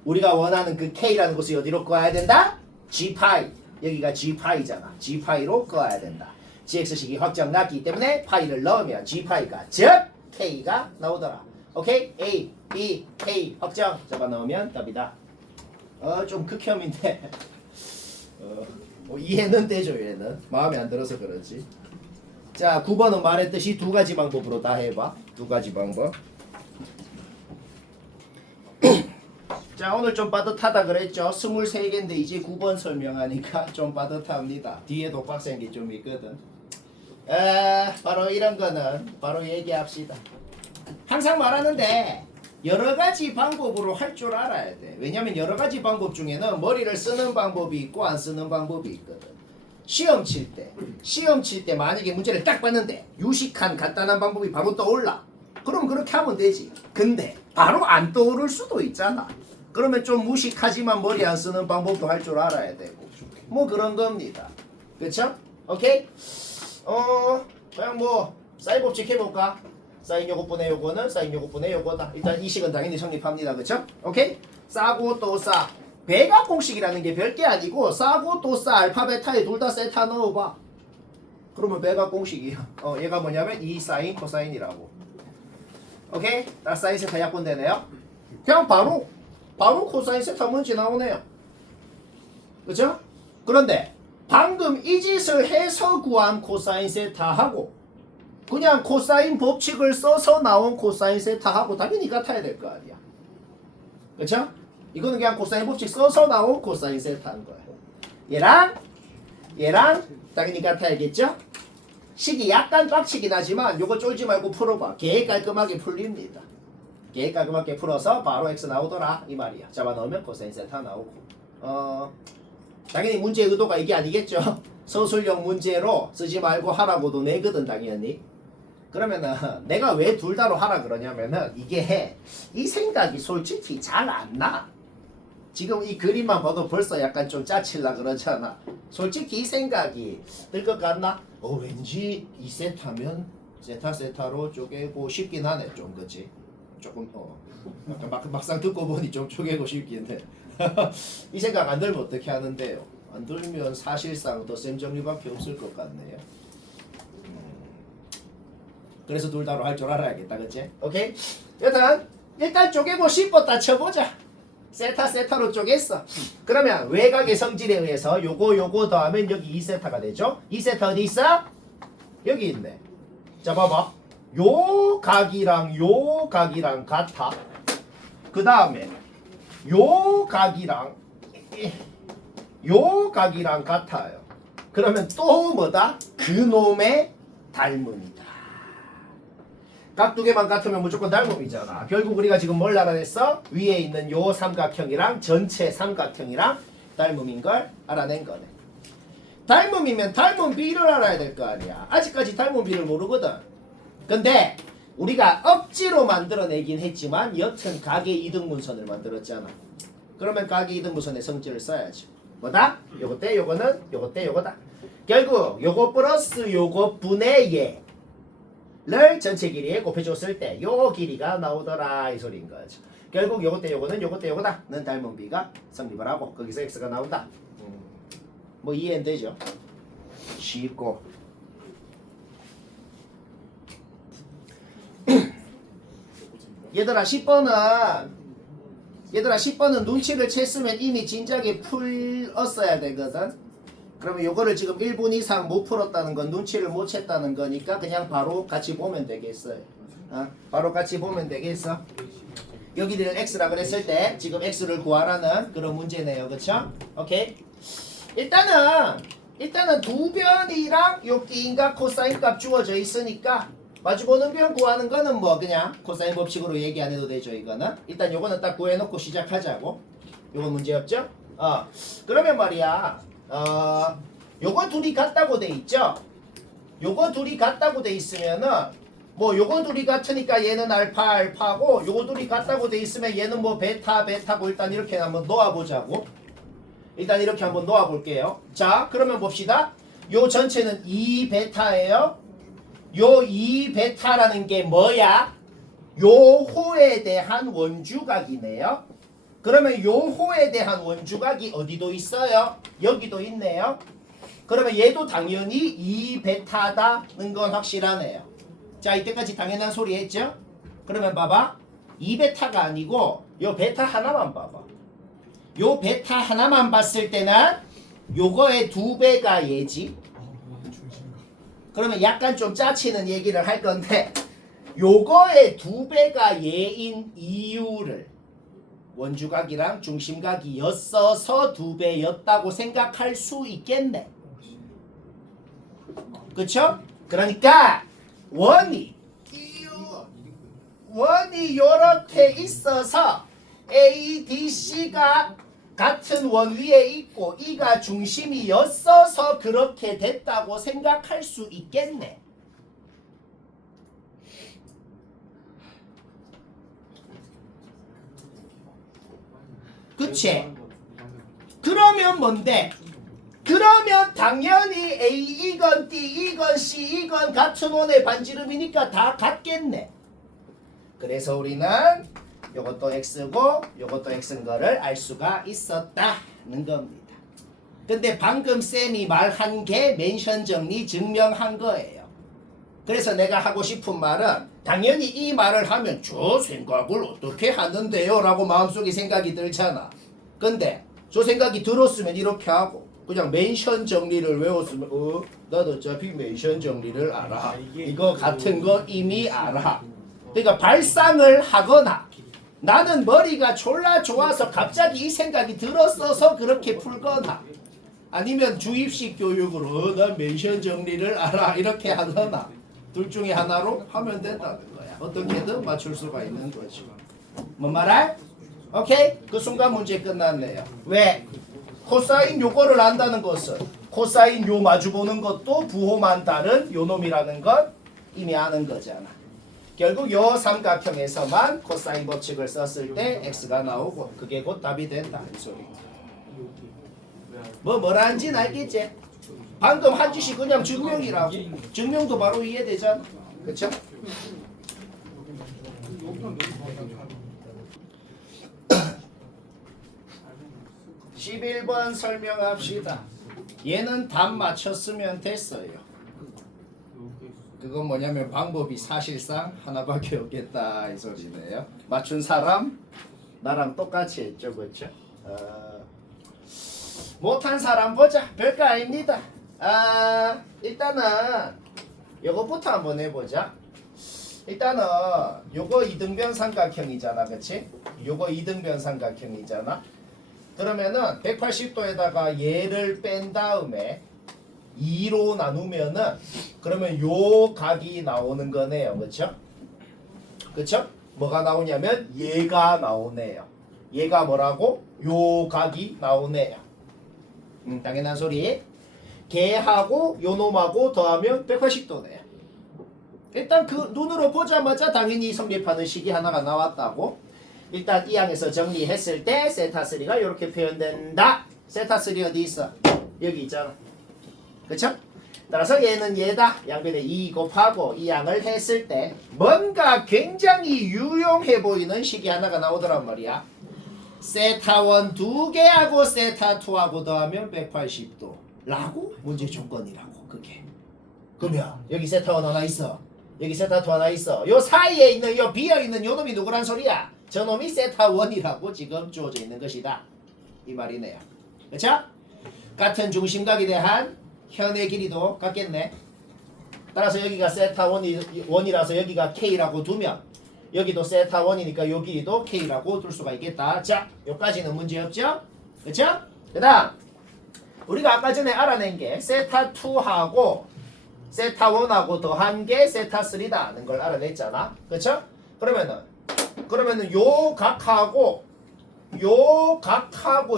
우리가 원하는 그 k라는 곳이 어디로 끄어야 된다? g파이. 여기가 g파이잖아. g파이로 끄어야 된다. gx식이 확정 났기 때문에 파이를 넣으면 g파이가 즉 k가 나오더라. 오케이? A, B, K 확정 잡아넣으면 답이다. 좀 극혐인데 이해는 되죠. 얘는 마음에 안 들어서 그렇지. 자 9번은 말했듯이 두 가지 방법으로 다 해봐. 두 가지 방법. 자 오늘 좀 빠듯하다 그랬죠. 23개인데 이제 9번 설명하니까 좀 빠듯합니다. 뒤에도 빡센 게 좀 있거든. 바로 이런 거는 바로 얘기합시다. 항상 말하는데 여러가지 방법으로 할 줄 알아야 돼. 왜냐면 여러가지 방법 중에는 머리를 쓰는 방법이 있고 안 쓰는 방법이 있거든. 시험 칠 때 만약에 문제를 딱 봤는데 유식한 간단한 방법이 바로 떠올라. 그럼 그렇게 하면 되지. 근데 바로 안 떠오를 수도 있잖아. 그러면 좀 무식하지만 머리 안 쓰는 방법도 할 줄 알아야 되고 뭐 그런 겁니다. 그쵸? 오케이? 그냥 뭐 사인 법칙 해볼까? 사인 요것분의 요거는 사인 요것분의 요거다. 일단 이 식은 당연히 성립합니다. 그쵸? 오케이? 싸고 또 싸. 배각 공식이라는 게 별게 아니고 싸고 또 싸 알파 베타에 둘 다 세타 넣어봐. 그러면 배각 공식이야. 얘가 뭐냐면 2 사인 코사인이라고. 오케이? 다 사인 세타 약분되네요. 그냥 바로 코사인 세타 문제 나오네요. 그쵸? 그런데 방금 이 짓을 해서 구한 코사인 세타하고 그냥 코사인 법칙을 써서 나온 코사인 세타하고 당연히 같아야 될 거 아니야. 그쵸? 이거는 그냥 코사인 법칙 써서 나온 코사인 세타인 거야. 얘랑 당연히 같아야겠죠? 식이 약간 빡치긴 하지만 요거 쫄지 말고 풀어봐. 개 깔끔하게 풀립니다. 개 깔끔하게 풀어서 바로 x 나오더라 이 말이야. 잡아넣으면 코사인 세타 나오고 당연히 문제의 의도가 이게 아니겠죠. 서술형 문제로 쓰지 말고 하라고도 내거든 당연히. 그러면은 내가 왜 둘 다로 하라 그러냐면은 이게 이 생각이 솔직히 잘 안 나. 지금 이 그림만 봐도 벌써 약간 좀 짜칠라 그러잖아. 솔직히 이 생각이 들 것 같나? 왠지 2세타면 세타로 쪼개고 싶긴 하네 좀 그치? 조금 약간 막상 듣고 보니 좀 쪼개고 싶긴 해. 이 생각 안 들면 어떻게 하는데요? 안 들면 사실상 더 쌤 정리밖에 없을 것 같네요. 그래서 둘 다로 할 줄 알아야겠다 그치? 오케이? 일단 쪼개고 싶었다 쳐보자. 세타로 쪼갰어. 그러면 외곽의 성질에 의해서 요거 더하면 여기 2세타가 되죠. 2세타 어디 있어? 여기 있네. 자 봐봐. 요 각이랑 요 각이랑 같아. 그 다음에 요 각이랑 요 각이랑 같아요. 그러면 또 뭐다? 그놈의 닮음이다. 각 두 개만 같으면 무조건 닮음이잖아. 결국 우리가 지금 뭘 알아냈어? 위에 있는 요 삼각형이랑 전체 삼각형이랑 닮음인 걸 알아낸 거네. 닮음이면 닮음 비를 알아야 될 거 아니야. 아직까지 닮음 비를 모르거든. 근데 우리가 억지로 만들어내긴 했지만 여튼 각의 이등분선을 만들었잖아. 그러면 각의 이등분선의 성질을 써야지. 뭐다? 요거 때 요거는 요거 때 요거다. 결국 요거 플러스 요거 분의 얘 를 전체 길이에 곱해줬을 때 요 길이가 나오더라 이 소리인 거죠. 결국 요거 때 요거는 요거 때 요거다는 닮은 비가 성립을 하고 거기서 x가 나온다. 뭐 이해는 되죠? 쉽고 얘들아 10번은 눈치를 챘으면 이미 진작에 풀었어야 되거든. 그러면 요거를 지금 1분 이상 못 풀었다는 건 눈치를 못 챘다는 거니까 그냥 바로 같이 보면 되겠어요. 바로 같이 보면 되겠어. 여기를 x라 그랬을 때 지금 x를 구하라는 그런 문제네요. 그쵸? 오케이. 일단은 두 변이랑 요 기인과 코사인 값 주어져 있으니까 마주보는 변 구하는 거는 뭐 그냥 코사인 법칙으로 얘기 안 해도 되죠. 이거는 일단 요거는 딱 구해놓고 시작하자고. 요건 문제 없죠? 그러면 말이야 요거 둘이 같다고 돼 있죠? 요거 둘이 같다고 돼 있으면은 뭐 요거 둘이 같으니까 얘는 알파고 요거 둘이 같다고 돼 있으면 얘는 뭐 베타고 일단 이렇게 한번 놓아보자고. 일단 이렇게 한번 놓아볼게요. 자 그러면 봅시다. 요 전체는 2베타예요. 요 2베타라는 게 뭐야? 요 호에 대한 원주각이네요. 그러면 요 호에 대한 원주각이 어디도 있어요? 여기도 있네요. 그러면 얘도 당연히 2베타다는 건 확실하네요. 자 이때까지 당연한 소리 했죠? 그러면 봐봐. 2베타가 아니고 요 베타 하나만 봐봐. 요 베타 하나만 봤을 때는 요거의 2배가 얘지. 그러면 약간 좀 짜치는 얘기를 할 건데 요거의 2배가 얘인 이유를 원주각이랑 중심각이었어서 2배였다고 생각할 수 있겠네. 그쵸? 그러니까 원이 요렇게 있어서 ADC가 같은 원 위에 있고 E가 중심이었어서 그렇게 됐다고 생각할 수 있겠네. 그치? 그러면 뭔데? 그러면 당연히 A이건 D이건 C이건 같은 원의 반지름이니까 다 같겠네. 그래서 우리는 요것도 X고 요것도 X인 거를 알 수가 있었다는 겁니다. 근데 방금 쌤이 말한 게 멘션 정리 증명한 거예요. 그래서 내가 하고 싶은 말은 당연히 이 말을 하면 저 생각을 어떻게 하는데요? 라고 마음속에 생각이 들잖아. 근데 저 생각이 들었으면 이렇게 하고 그냥 멘션 정리를 외웠으면 나도 어차피 멘션 정리를 알아. 이거 같은 거 이미 알아. 그러니까 발상을 하거나 나는 머리가 졸라 좋아서 갑자기 이 생각이 들었어서 그렇게 풀거나 아니면 주입식 교육으로 난 멘션 정리를 알아 이렇게 하거나 둘 중에 하나로 하면 된다는 거야. 어떻게든 맞출 수가 있는 거지. 뭔 말할? 오케이? 그 순간 문제 끝났네요. 왜? 코사인 요거를 안다는 것은 코사인 요 마주보는 것도 부호만 다른 요 놈이라는 건 이미 아는 거잖아. 결국 요 삼각형에서만 코사인 법칙을 썼을 때 x가 나오고 그게 곧 답이 된다 이 소리. 뭐라는지는 알겠지? 방금 한 짓이 그냥 증명이라고. 증명도 바로 이해되잖아. 그쵸? (11번) 설명합시다. 얘는 답 맞췄으면 됐어요. 그건 뭐냐면 방법이 사실상 하나밖에 없겠다 이 소리네요. 맞춘 사람 나랑 똑같이 했죠, 그렇죠? 못한 사람 보자. 별거 아닙니다. 일단은 요거부터 한번 해보자. 일단은 요거 이등변 삼각형이잖아, 그렇지? 요거 이등변 삼각형이잖아. 그러면은 180도에다가 얘를 뺀 다음에 2로 나누면은 그러면 요 각이 나오는 거네요. 그쵸? 그쵸? 뭐가 나오냐면 얘가 나오네요. 얘가 뭐라고? 요 각이 나오네요. 당연한 소리. 걔하고 요 놈하고 더하면 180도네요. 일단 그 눈으로 보자마자 당연히 성립하는 식이 하나가 나왔다고. 일단 이 항에서 정리했을 때 세타3가 이렇게 표현된다. 세타3 어디 있어? 여기 있잖아. 그쵸? 따라서 얘는 얘다. 양변에 2 곱하고 이 양을 했을 때 뭔가 굉장히 유용해 보이는 식이 하나가 나오더란 말이야. 세타1 두 개하고 세타2하고 더하면 180도 라고 문제 조건이라고. 그게 그러면 여기 세타1 하나 있어. 여기 세타2 하나 있어. 요 사이에 있는 요 비어있는 요 놈이 누구란 소리야? 저놈이 세타1이라고 지금 주어져 있는 것이다 이 말이네요. 그쵸? 같은 중심각에 대한 현의 길이도 같겠네. 따라서 여기가 세타1이라서 여기가 K라고 두면 여기도 세타1이니까 요 길이도 K라고 둘 수가 있겠다. 자, 요까지는 문제 없죠? 그쵸? 그 다음 우리가 아까 전에 알아낸 게 세타2하고 세타1하고 더한 게 세타3다는 걸 알아냈잖아. 그쵸? 그러면은 요 각하고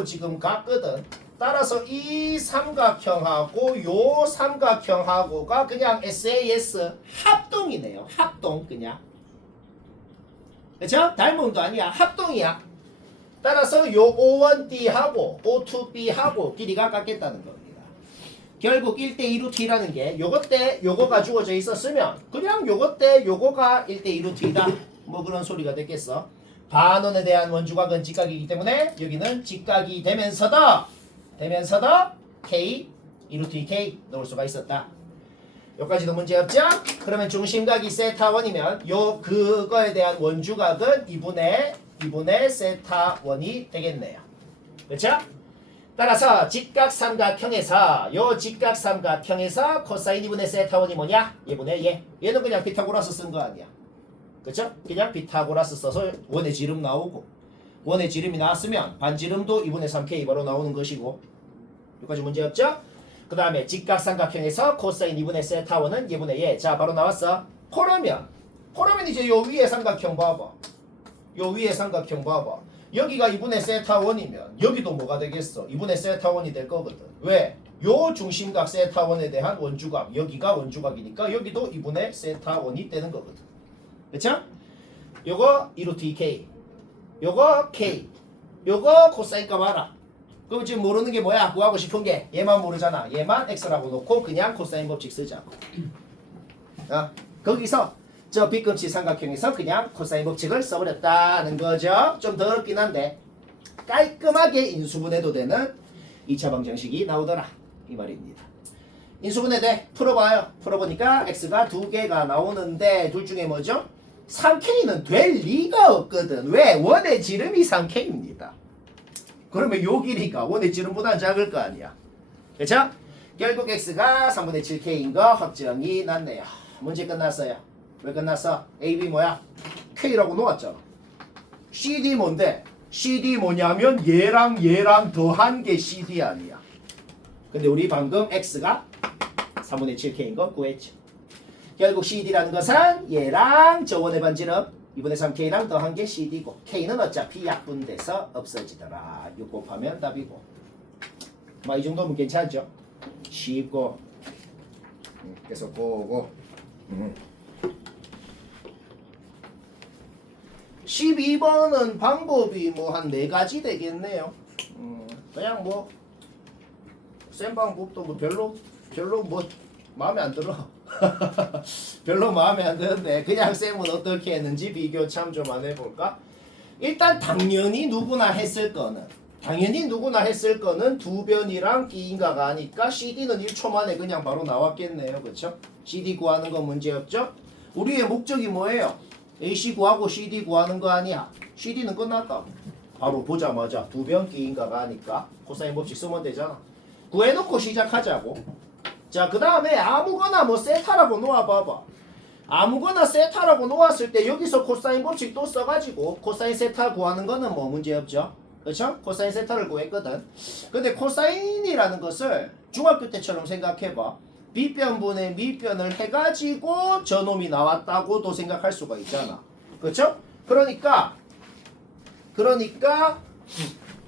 지금 같거든. 따라서 이 삼각형하고 요 삼각형하고가 그냥 SAS 합동이네요. 합동 그냥. 그쵸? 닮음도 아니야. 합동이야. 따라서 요 O1D하고 O2B하고 길이가 같겠다는 겁니다. 결국 1대2 T라는 게 요거 때 요거가 주어져 있었으면 그냥 요거 때 요거가 1대2 T다. 뭐 그런 소리가 됐겠어. 반원에 대한 원주각은 직각이기 때문에 여기는 직각이 되면서도 K 2루트 K 넣을 수가 있었다. 여기까지도 문제 없죠? 그러면 중심각이 세타1이면 요 그거에 대한 원주각은 2분의 세타1이 되겠네요. 그렇죠? 따라서 직각삼각형에서 요 직각삼각형에서 코사인 2분의 세타1이 뭐냐? 얘분의 얘. 얘는 그냥 피타고라스 쓴 거 아니야. 그쵸? 그냥 피타고라스 써서 원의 지름 나오고 원의 지름이 나왔으면 반지름도 2분의 3K 바로 나오는 것이고 여기까지 문제 없죠? 그 다음에 직각삼각형에서 코사인 2분의 세타1은 얘분의 얘. 자 바로 나왔어. 그러면 이제 요 위에 삼각형 봐봐. 요 위에 삼각형 봐봐. 여기가 2분의 세타1이면 여기도 뭐가 되겠어? 2분의 세타1이 될 거거든. 왜? 요 중심각 세타1에 대한 원주각 여기가 원주각이니까 여기도 2분의 세타1이 되는 거거든. 그쵸? 요거 2루트 2K 요거 K 요거 코사인 값 알아. 그럼 지금 모르는 게 뭐야? 구하고 싶은 게 얘만 모르잖아. 얘만 X라고 놓고 그냥 코사인 법칙 쓰자고. 거기서 저 B급치 삼각형에서 그냥 코사인 법칙을 써버렸다는 거죠. 좀 더럽긴 한데 깔끔하게 인수분해도 되는 2차 방정식이 나오더라 이 말입니다. 인수분해 돼. 풀어봐요. 풀어보니까 X가 두 개가 나오는데 둘 중에 뭐죠? 3K는 될 리가 없거든. 왜? 원의 지름이 3K입니다. 그러면 요 길이가 원의 지름보다 작을 거 아니야. 그쵸? 결국 X가 3분의 7K인 거 확정이 났네요. 문제 끝났어요. 왜 끝났어? A, B 뭐야? K라고 놓았잖아. CD 뭔데? CD 뭐냐면 얘랑 더한 게 CD 아니야. 근데 우리 방금 X가 3분의 7K인 거 구했죠. 결국 CD라는 것은 얘랑 저원의 반지름 2분의 3K랑 더한 게 CD고 K는 어차피 약분돼서 없어지더라. 6 곱하면 답이고. 이 정도면 괜찮죠? 쉽고 계속 보고 12번은 방법이 뭐 한 4가지 되겠네요. 그냥 뭐 센 방법도 뭐 별로 뭐 마음에 안 들어. 별로 마음에 안 드는데 그냥 쌤은 어떻게 했는지 비교 참 좀 안 해볼까? 일단 당연히 누구나 했을 거는 두 변이랑 끼인가가 하니까 CD는 1초 만에 그냥 바로 나왔겠네요. 그쵸? CD 구하는 건 문제없죠? 우리의 목적이 뭐예요? AC 구하고 CD 구하는 거 아니야. CD는 끝났다. 바로 보자마자 두 변 끼인가가 하니까 코사인 법칙 쓰면 되잖아. 구해놓고 시작하자고. 자, 그 다음에 아무거나 뭐 세타라고 놓아봐봐. 아무거나 세타라고 놓았을 때 여기서 코사인 법칙 또 써가지고 코사인 세타 구하는 거는 뭐 문제없죠. 그렇죠? 코사인 세타를 구했거든. 근데 코사인이라는 것을 중학교 때처럼 생각해봐. 빗변분의 밑변을 해가지고 저놈이 나왔다고도 생각할 수가 있잖아. 그렇죠? 그러니까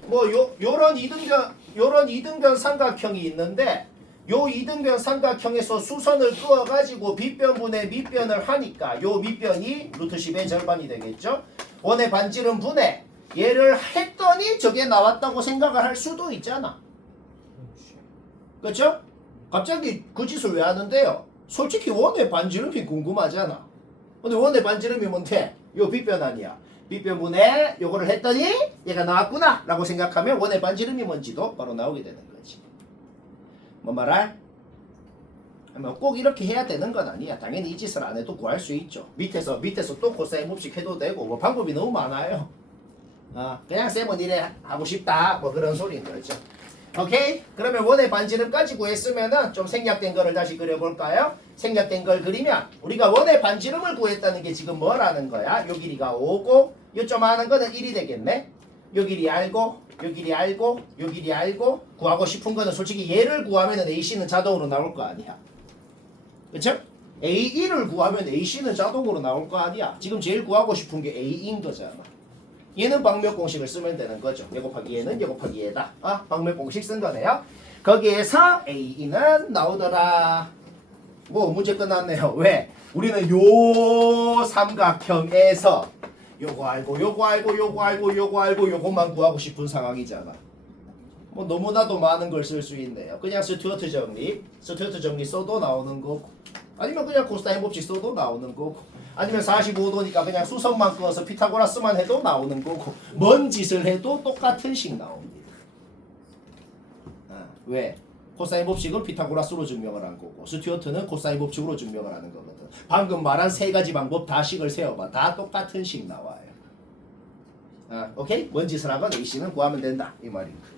뭐 요런 이등변 삼각형이 있는데 요 이등변 삼각형에서 수선을 그어가지고 빗변분의 밑변을 하니까 요 밑변이 루트 10의 절반이 되겠죠? 원의 반지름 분의 얘를 했더니 저게 나왔다고 생각을 할 수도 있잖아. 그렇죠? 갑자기 그 짓을 왜 하는데요? 솔직히 원의 반지름이 궁금하잖아. 근데 원의 반지름이 뭔데? 요 빗변 아니야. 빗변분의 요거를 했더니 얘가 나왔구나 라고 생각하면 원의 반지름이 뭔지도 바로 나오게 되는 거지. 뭐 말할? 꼭 이렇게 해야 되는 건 아니야. 당연히 이 짓을 안 해도 구할 수 있죠. 밑에서 또 코사인 법칙 해도 되고 뭐 방법이 너무 많아요. 그냥 쌤은 이래 하고 싶다 뭐 그런 소리인 거죠. 오케이? 그러면 원의 반지름까지 구했으면은 좀 생략된 거를 다시 그려볼까요? 생략된 걸 그리면 우리가 원의 반지름을 구했다는 게 지금 뭐라는 거야? 요 길이가 5고 요 좀 하는 거는 1이 되겠네. 요 길이 알고 요 길이 알고 요 길이 알고 구하고 싶은 거는 솔직히 얘를 구하면은 AC는 자동으로 나올 거 아니야. 그쵸? A1을 구하면 AC는 자동으로 나올 거 아니야. 지금 제일 구하고 싶은 게 A인 거잖아. 얘는 방몇 공식을 쓰면 되는 거죠. 얘 곱하기 얘는 얘 곱하기 얘다. 방몇 공식 쓴 거네요. 거기에서 A는 나오더라. 뭐 문제 끝났네요. 왜? 우리는 요 삼각형에서 요거 알고 요거만 구하고 싶은 상황이잖아. 뭐 너무나도 많은 걸 쓸 수 있네요. 그냥 스튜어트 정리 써도 나오는 거고, 아니면 그냥 코사인 법칙 써도 나오는 거고, 아니면 45도니까 그냥 수선만 그어서 피타고라스만 해도 나오는 거고, 뭔 짓을 해도 똑같은 식 나옵니다. 왜? 코사인 법칙은 피타고라스로 증명을 한 거고, 스튜어트는 코사인 법칙으로 증명을 하는 거거든. 방금 말한 3가지 방법 다 식을 세워봐. 다 똑같은 식 나와요. 오케이? 뭔 짓을 하건 A씨는 구하면 된다 이 말입니다.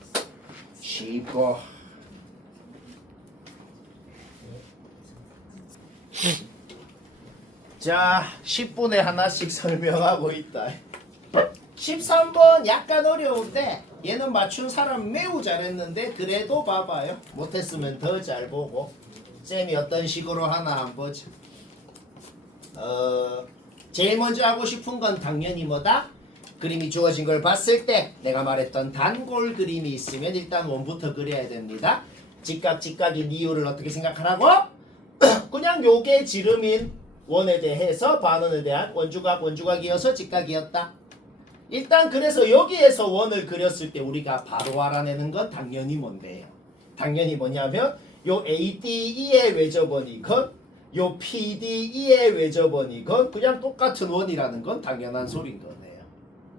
쉽고. 자, 10분에 하나씩 설명하고 있다. 13번 약간 어려운데 얘는 맞춘 사람 매우 잘했는데 그래도 봐봐요. 못했으면 더 잘 보고 쌤이 어떤 식으로 하나 한번 보자. 제일 먼저 하고 싶은 건 당연히 뭐다? 그림이 주어진 걸 봤을 때 내가 말했던 단골 그림이 있으면 일단 원부터 그려야 됩니다. 직각인 이유를 어떻게 생각하라고? 그냥 요게 지름인 원에 대해서 반원에 대한 원주각이어서 직각이었다. 일단 그래서 여기에서 원을 그렸을 때 우리가 바로 알아내는 건 당연히 뭔데요? 당연히 뭐냐면 요 ADE의 외접원이건 요 PDE의 외접원이건 그냥 똑같은 원이라는 건 당연한 소린 거네요.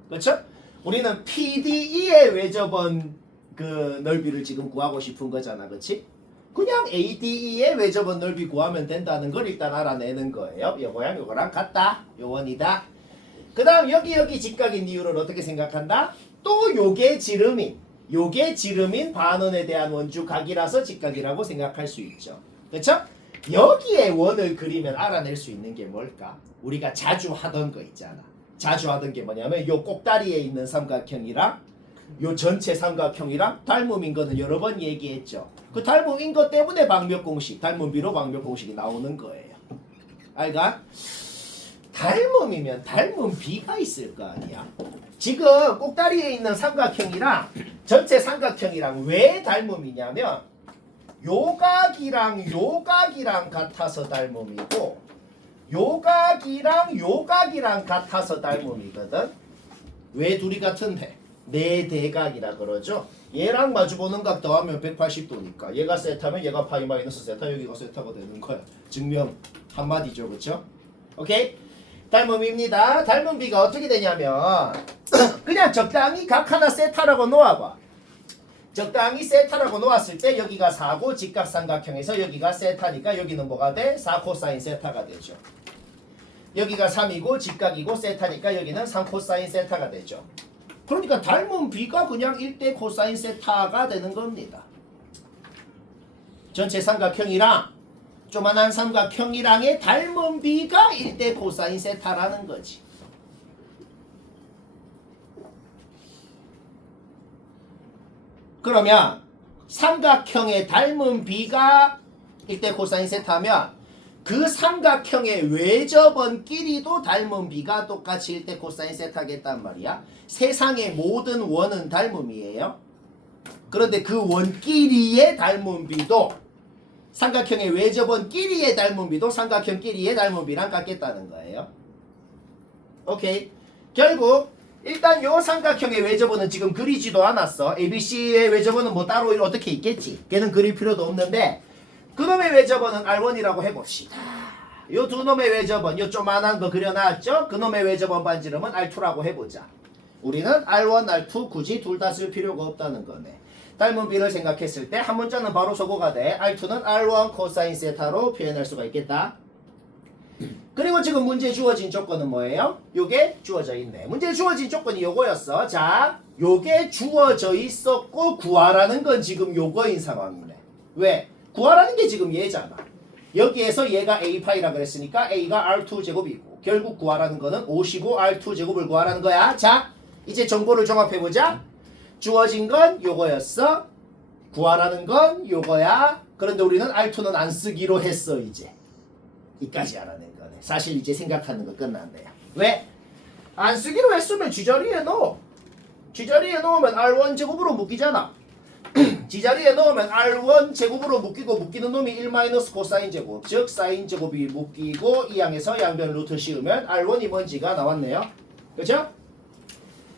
그렇죠? 우리는 PDE의 외접원 그 넓이를 지금 구하고 싶은 거잖아. 그렇지? 그냥 ADE의 외접원 넓이 구하면 된다는 걸 일단 알아내는 거예요. 요거랑 요거랑 같다. 요 원이다. 그 다음 여기 직각인 이유를 어떻게 생각한다? 또 요게 지름인 반원에 대한 원주각이라서 직각이라고 생각할 수 있죠. 그렇죠? 여기에 원을 그리면 알아낼 수 있는 게 뭘까? 우리가 자주 하던 거 있잖아. 자주 하던 게 뭐냐면 요 꼭다리에 있는 삼각형이랑 요 전체 삼각형이랑 닮음인 거는 여러 번 얘기했죠. 그 닮음인 것 때문에 방명공식, 닮음비로 방명공식이 나오는 거예요. 알가? 닮음이면 닮음비가 있을 거 아니야. 지금 꼭다리에 있는 삼각형이랑 전체 삼각형이랑 왜 닮음이냐면 요각이랑 같아서 닮음이고 요각이랑 요각이랑 같아서 닮음이거든. 왜 둘이 같은데? 네 대각이라 그러죠. 얘랑 마주보는 각 더하면 180도니까 얘가 세타면 얘가 파이 마이너스 세타, 여기가 세타가 되는 거야. 증명 한마디죠. 그쵸? 오케이? 닮음입니다. 닮음 비가 어떻게 되냐면 그냥 적당히 각 하나 세타라고 놓아봐. 적당히 세타라고 놓았을 때 여기가 4고 직각삼각형에서 여기가 세타니까 여기는 뭐가 돼? 4 코사인 세타가 되죠. 여기가 3이고 직각이고 세타니까 여기는 3 코사인 세타가 되죠. 그러니까 닮은 비가 그냥 1대 코사인 세타가 되는 겁니다. 전체 삼각형이랑 조만한 삼각형이랑의 닮은 비가 1대 코사인 세타라는 거지. 그러면 삼각형의 닮은 비가 1대 코사인 세타면 그 삼각형의 외접원끼리도 닮은 비가 똑같이 1대 코사인 세타겠단 말이야. 세상의 모든 원은 닮음이에요. 그런데 그 원끼리의 닮은 비도 삼각형의 외접원끼리의 닮은 비도 삼각형끼리의 닮은 비랑 같겠다는 거예요. 오케이. 결국 일단 요 삼각형의 외접원은 지금 그리지도 않았어. ABC의 외접원은 뭐 따로 어떻게 있겠지. 걔는 그릴 필요도 없는데 그놈의 외접원은 R1이라고 해봅시다. 요 두 놈의 외접원, 요 조만한 거 그려놨죠? 그놈의 외접원 반지름은 R2라고 해보자. 우리는 R1, R2 굳이 둘 다 쓸 필요가 없다는 거네. 닮은 비를 생각했을 때 한 문자는 바로 소거가 돼. R2는 R1 코사인 세타로 표현할 수가 있겠다. 그리고 지금 문제에 주어진 조건은 뭐예요? 요게 주어져 있네. 문제에 주어진 조건이 요거였어. 자, 요게 주어져 있었고 구하라는 건 지금 요거인 상황이네. 왜? 구하라는 게 지금 얘잖아. 여기에서 얘가 A파이라 그랬으니까 A가 R2제곱이고 결국 구하라는 거는 5시고 R2제곱을 구하라는 거야. 자, 이제 정보를 종합해보자. 주어진 건 요거였어. 구하라는 건 요거야. 그런데 우리는 R2는 안 쓰기로 했어. 이제 이까지 알아낸 거네. 사실 이제 생각하는 거 끝난대요. 왜? 안 쓰기로 했으면 쥐자리에 넣어. 쥐자리에 넣으면 R1 제곱으로 묶이잖아. 쥐자리에 넣으면 R1 제곱으로 묶이고 묶이는 놈이 1 마이너스 코사인 제곱, 즉 사인 제곱이 묶이고 이 양에서 양변 루트 씌우면 R1이 뭔지가 나왔네요. 그렇죠?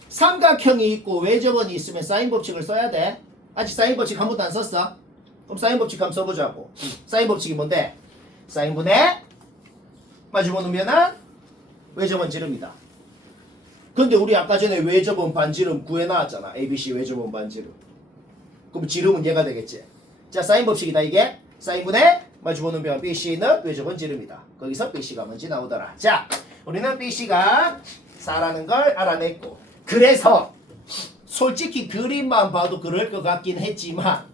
삼각형이 있고 외접원이 있으면 사인 법칙을 써야 돼. 아직 사인 법칙 한 번도 안 썼어. 그럼 사인 법칙 한번 써보자고. 사인 법칙이 뭔데? 사인분의 마주보는 면은 외접원 지름이다. 근데 우리 아까 전에 외접원 반지름 구해놨잖아. ABC 외접원 반지름. 그럼 지름은 얘가 되겠지. 자, 사인 법칙이다 이게. 사인분의 마주보는 면 BC는 외접원 지름이다. 거기서 BC가 뭔지 나오더라. 자, 우리는 BC가 4라는 걸 알아냈고, 그래서 솔직히 그림만 봐도 그럴 것 같긴 했지만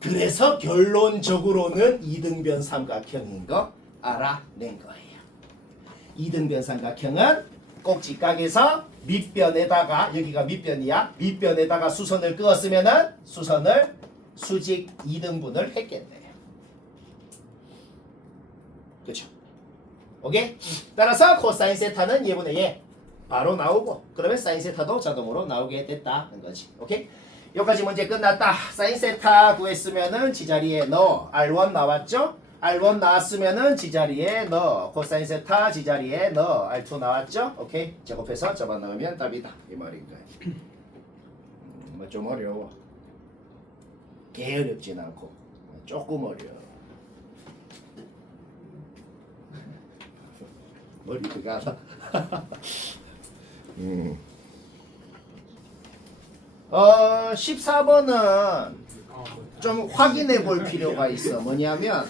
그래서 결론적으로는 이등변 삼각형인 거 알아낸 거예요. 이등변 삼각형은 꼭지각에서 밑변에다가, 여기가 밑변이야, 밑변에다가 수선을 그었으면은 수선을 수직 2등분을 했겠네요. 그렇죠? 오케이? 따라서 코사인 세타는 얘분의 얘 바로 나오고, 그러면 사인 세타도 자동으로 나오게 됐다는 거지. 오케이? 여기까지 문제 끝났다. 사인 세타 구했으면은 지자리에 넣어. R1 나왔죠? R1 나왔으면은 지자리에 넣어. 코사인 세타 지자리에 넣어. R2 나왔죠? 오케이? 제곱해서 접어넣으면 답이다. 이 말인 거야. 뭐 좀 어려워. 개 어렵진 않고 조금 어려워. 머리가 가다. 14번은 좀 확인해 볼 필요가 있어. 뭐냐면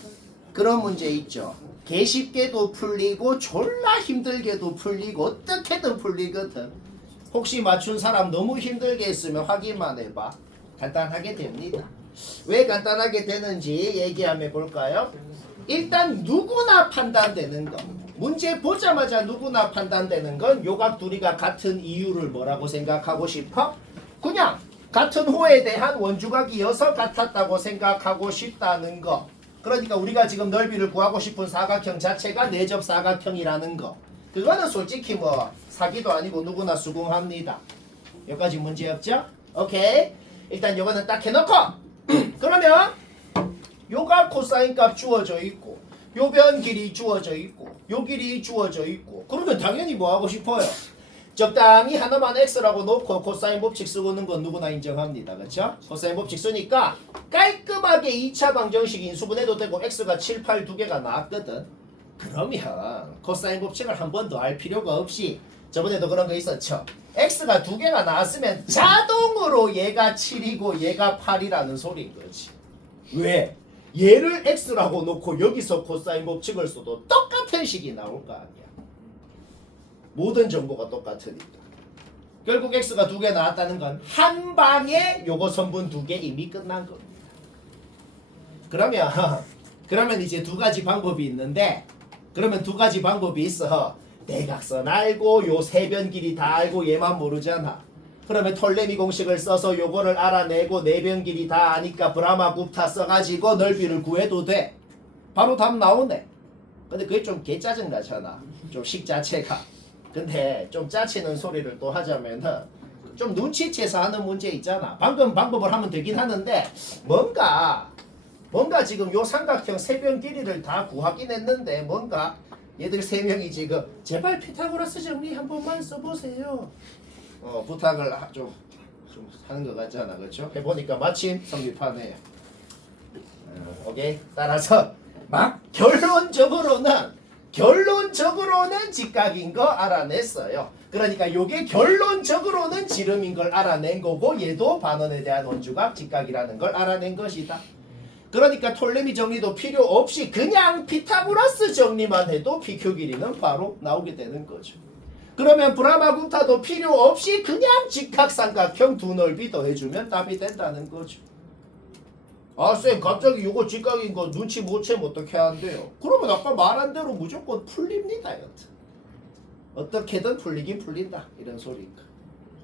그런 문제 있죠. 개 쉽게도 풀리고 졸라 힘들게도 풀리고 어떻게든 풀리거든. 혹시 맞춘 사람 너무 힘들게 했으면 확인만 해봐. 간단하게 됩니다. 왜 간단하게 되는지 얘기 한번 해볼까요? 일단 누구나 판단되는 거. 문제 보자마자 누구나 판단되는 건 요각 둘이가 같은 이유를 뭐라고 생각하고 싶어? 그냥 같은 호에 대한 원주각이어서 같았다고 생각하고 싶다는 거. 그러니까 우리가 지금 넓이를 구하고 싶은 사각형 자체가 내접 사각형이라는 거. 그거는 솔직히 뭐 사기도 아니고 누구나 수긍합니다. 여기까지 문제 없죠? 오케이. 일단 요거는 딱 해놓고 그러면 요각 코사인 값 주어져 있고 요 변 길이 주어져 있고 요 길이 주어져 있고 그러면 당연히 뭐 하고 싶어요? 적당히 하나만 x라고 놓고 코사인 법칙 쓰고는 건 누구나 인정합니다. 그렇죠? 코사인 법칙 쓰니까 깔끔하게 2차 방정식 인수분해도 되고 x가 7, 8 두 개가 나왔거든. 그러면 코사인 법칙을 한 번 더 알 필요가 없이 저번에도 그런 거 있었죠. x가 두 개가 나왔으면 자동으로 얘가 7이고 얘가 8이라는 소리인 거지. 왜? 얘를 x라고 놓고 여기서 코사인 법칙을 써도 똑같은 식이 나올 거 아니야. 모든 정보가 똑같으니까. 결국 x가 두 개 나왔다는 건 한 방에 요거 선분 두 개 이미 끝난 겁니다. 그러면 이제 두 가지 방법이 있는데 그러면 두 가지 방법이 있어. 대각선 알고 요 세 변 길이 다 알고 얘만 모르잖아. 그러면 톨레미 공식을 써서 요거를 알아내고 네 변 길이 다 아니까 브라마 굽타 써가지고 넓이를 구해도 돼. 바로 답 나오네. 근데 그게 좀 개짜증 나잖아. 좀 식 자체가. 근데 좀 짜치는 소리를 또 하자면은 좀 눈치채서 하는 문제 있잖아. 방금 방법을 하면 되긴 하는데 뭔가 지금 요 삼각형 세 변 길이를 다 구하긴 했는데 뭔가 얘들 세 명이 지금 제발 피타고라스 정리 한 번만 써보세요. 부탁을 좀 하는 것 같잖아. 그렇죠? 해보니까 마침 성립하네요. 오케이. 따라서 막 결론적으로는 직각인 거 알아냈어요. 그러니까 요게 결론적으로는 지름인 걸 알아낸 거고 얘도 반원에 대한 원주각 직각이라는 걸 알아낸 것이다. 그러니까 톨레미 정리도 필요 없이 그냥 피타고라스 정리만 해도 PQ 길이는 바로 나오게 되는 거죠. 그러면 브라마 굽타도 필요 없이 그냥 직각삼각형 두 넓이 더해주면 답이 된다는 거죠. 아 쌤 갑자기 요거 직각인 거 눈치 못 채면 어떻게 한대요? 그러면 아까 말한 대로 무조건 풀립니다. 여튼 어떻게든 풀리긴 풀린다 이런 소리니까.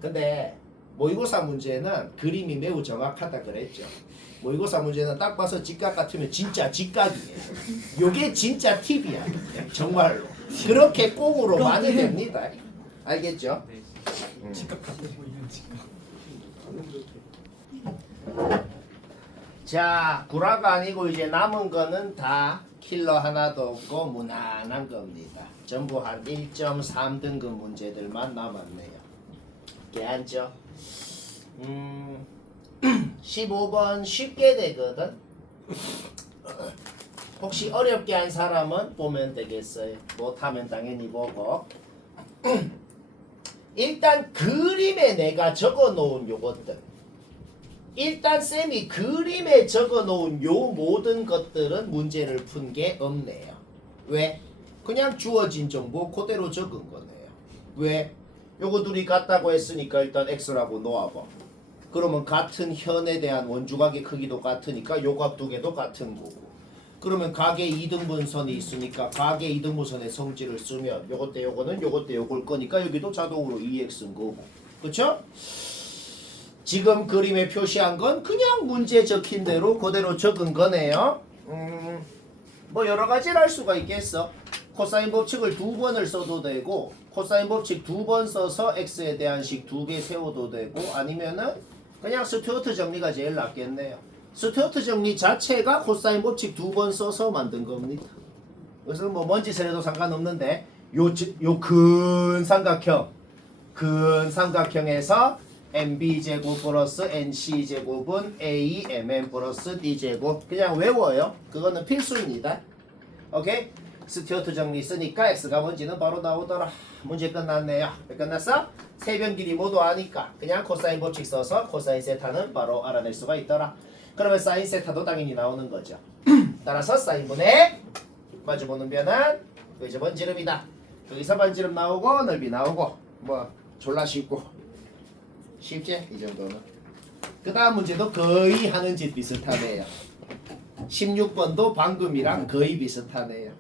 근데 모의고사 문제는 그림이 매우 정확하다 그랬죠. 모의고사 문제는 딱 봐서 직각 같으면 진짜 직각이에요. 요게 진짜 팁이야. 정말로 그렇게 꽁으로 많이 됩니다. 알겠죠? 직각 같은 보이는 직각. 자, 구라가 아니고 이제 남은 거는 다 킬러 하나도 없고 무난한 겁니다. 전부 한 1.3등급 문제들만 남았네요. 괜찮죠? 15번 쉽게 되거든. 혹시 어렵게 한 사람은 보면 되겠어요. 못하면 당연히 보고. 일단 그림에 내가 적어놓은 요것들. 일단 쌤이 그림에 적어놓은 요 모든 것들은 문제를 푼 게 없네요. 왜? 그냥 주어진 정보 그대로 적은 거네요. 왜? 요거 둘이 같다고 했으니까 일단 x라고 놓아봐. 그러면 같은 현에 대한 원주각의 크기도 같으니까 요 값 두 개도 같은 거고. 그러면 각의 이등분선이 있으니까 각의 이등분선의 성질을 쓰면 요것 대 요거는 요것 대 요걸 거니까 여기도 자동으로 2x인 거고. 그쵸? 지금 그림에 표시한 건 그냥 문제 적힌 대로 그대로 적은 거네요. 뭐 여러 가지를 할 수가 있겠어. 코사인 법칙을 두 번을 써도 되고 코사인 법칙 두 번 써서 x에 대한 식 두 개 세워도 되고 아니면은 그냥 스튜어트 정리가 제일 낫겠네요. 스튜어트 정리 자체가 코사인 법칙 두 번 써서 만든 겁니다. 그래서 뭐 뭔 짓을 해도 상관없는데 요 큰 삼각형에서 MB제곱 플러스 NC제곱은 AMN 플러스 D제곱 그냥 외워요. 그거는 필수입니다. 오케이? 스튜어트 정리 쓰니까 X가 뭔지는 바로 나오더라. 문제 끝났네요. 끝났어? 세 변 길이 모두 아니까 그냥 코사인 법칙 써서 코사인 세타는 바로 알아낼 수가 있더라. 그러면 사인 세타도 당연히 나오는 거죠. 따라서 사인분의 마주보는 변은 여기서 번지름이다. 여기서 번지름 나오고 넓이 나오고 뭐 졸라 쉽고 쉽지? 이 정도는. 그 다음 문제도 거의 하는 짓 비슷하네요. 16번도 방금이랑 거의 비슷하네요.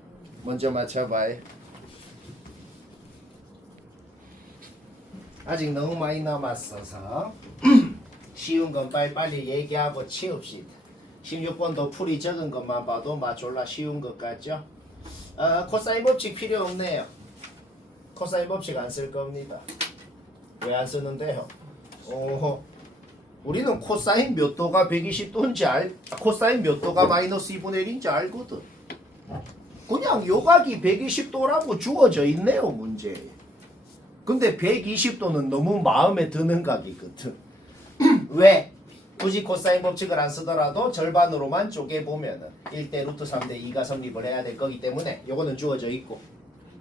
먼저 맞춰봐요. 아직 너무 많이 남았어서 쉬운 건 빨리빨리 얘기하고 치웁시다. 16번도 풀이 적은 것만 봐도 마졸라 쉬운 것 같죠? 코사인 법칙 필요 없네요. 코사인 법칙 안 쓸 겁니다. 왜 안 쓰는데요? 우리는 코사인 몇 도가 120도인지 코사인 몇 도가 마이너스 2분의 1인지 알거든. 그냥 요각이 120도라고 주어져 있네요 문제에. 근데 120도는 너무 마음에 드는 각이거든. 왜? 굳이 코사인 법칙을 안 쓰더라도 절반으로만 쪼개보면은 1대 루트 3대 2가 성립을 해야 될 거기 때문에 요거는 주어져 있고,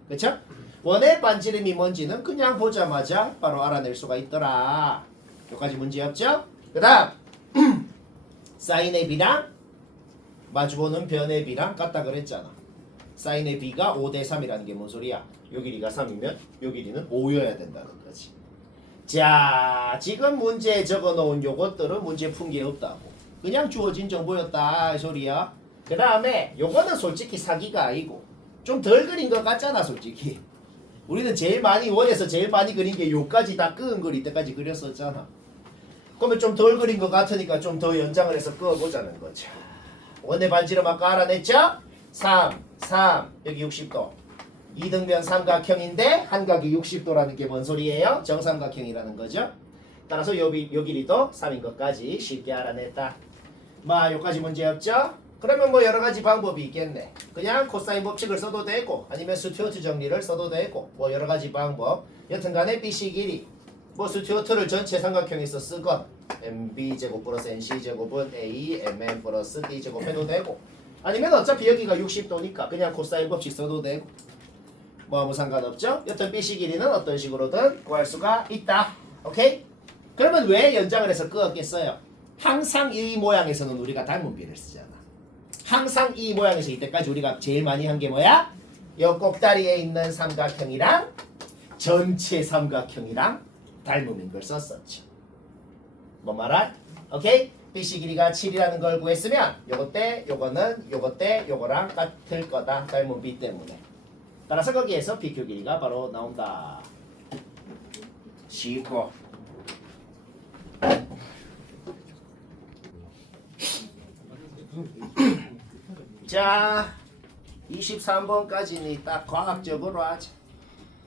그쵸? 원의 반지름이 뭔지는 그냥 보자마자 바로 알아낼 수가 있더라. 여기까지 문제 없죠? 그 다음 사인의 b랑 마주보는 변의 b랑 같다 그랬잖아. 사인의 b가 5대 3이라는 게 뭔 소리야? 요 길이가 3이면 요 길이는 5여야 된다는 거지. 자, 지금 문제에 적어놓은 요것들은 문제 푼 게 없다고. 그냥 주어진 정보였다 이 소리야. 그 다음에 요거는 솔직히 사기가 아니고 좀 덜 그린 것 같잖아 솔직히. 우리는 제일 많이 원에서 제일 많이 그린 게 요까지 다 끄은 그릴 때까지 그렸었잖아. 그러면 좀 덜 그린 것 같으니까 좀 더 연장을 해서 그어보자는 거죠. 원의 반지름 아까 알아냈죠? 3, 여기 60도. 이등변 삼각형인데 한각이 60도라는 게 뭔 소리예요? 정삼각형이라는 거죠. 따라서 요 길이도 3인 것까지 쉽게 알아냈다. 요까지 문제 없죠? 그러면 뭐 여러 가지 방법이 있겠네. 그냥 코사인 법칙을 써도 되고 아니면 스튜어트 정리를 써도 되고 뭐 여러 가지 방법. 여튼간에 BC 길이 뭐 스튜어트를 전체 삼각형에서 쓰건 MB제곱 플러스 NC제곱은 A, MN 플러스 D제곱 해도 되고 아니면 어차피 여기가 60도니까 그냥 코사인 법칙 써도 되고 뭐 아무 상관없죠? 여튼 BC 길이는 어떤 식으로든 구할 수가 있다. 오케이? 그러면 왜 연장을 해서 끄었겠어요? 항상 이 모양에서는 우리가 닮은 비를 쓰잖아. 항상 이 모양에서 이때까지 우리가 제일 많이 한 게 뭐야? 요 꼭다리에 있는 삼각형이랑 전체 삼각형이랑 닮음인 걸 썼었지. 뭐 말할? 오케이? BC 길이가 7이라는 걸 구했으면 요거 때 요거는 요거 때 요거랑 같을 거다. 닮은 비 때문에. 따라서 거기에서 BQ 길이가 바로 나온다. 쉽고. 자, 23번까지는 딱 과학적으로 하자.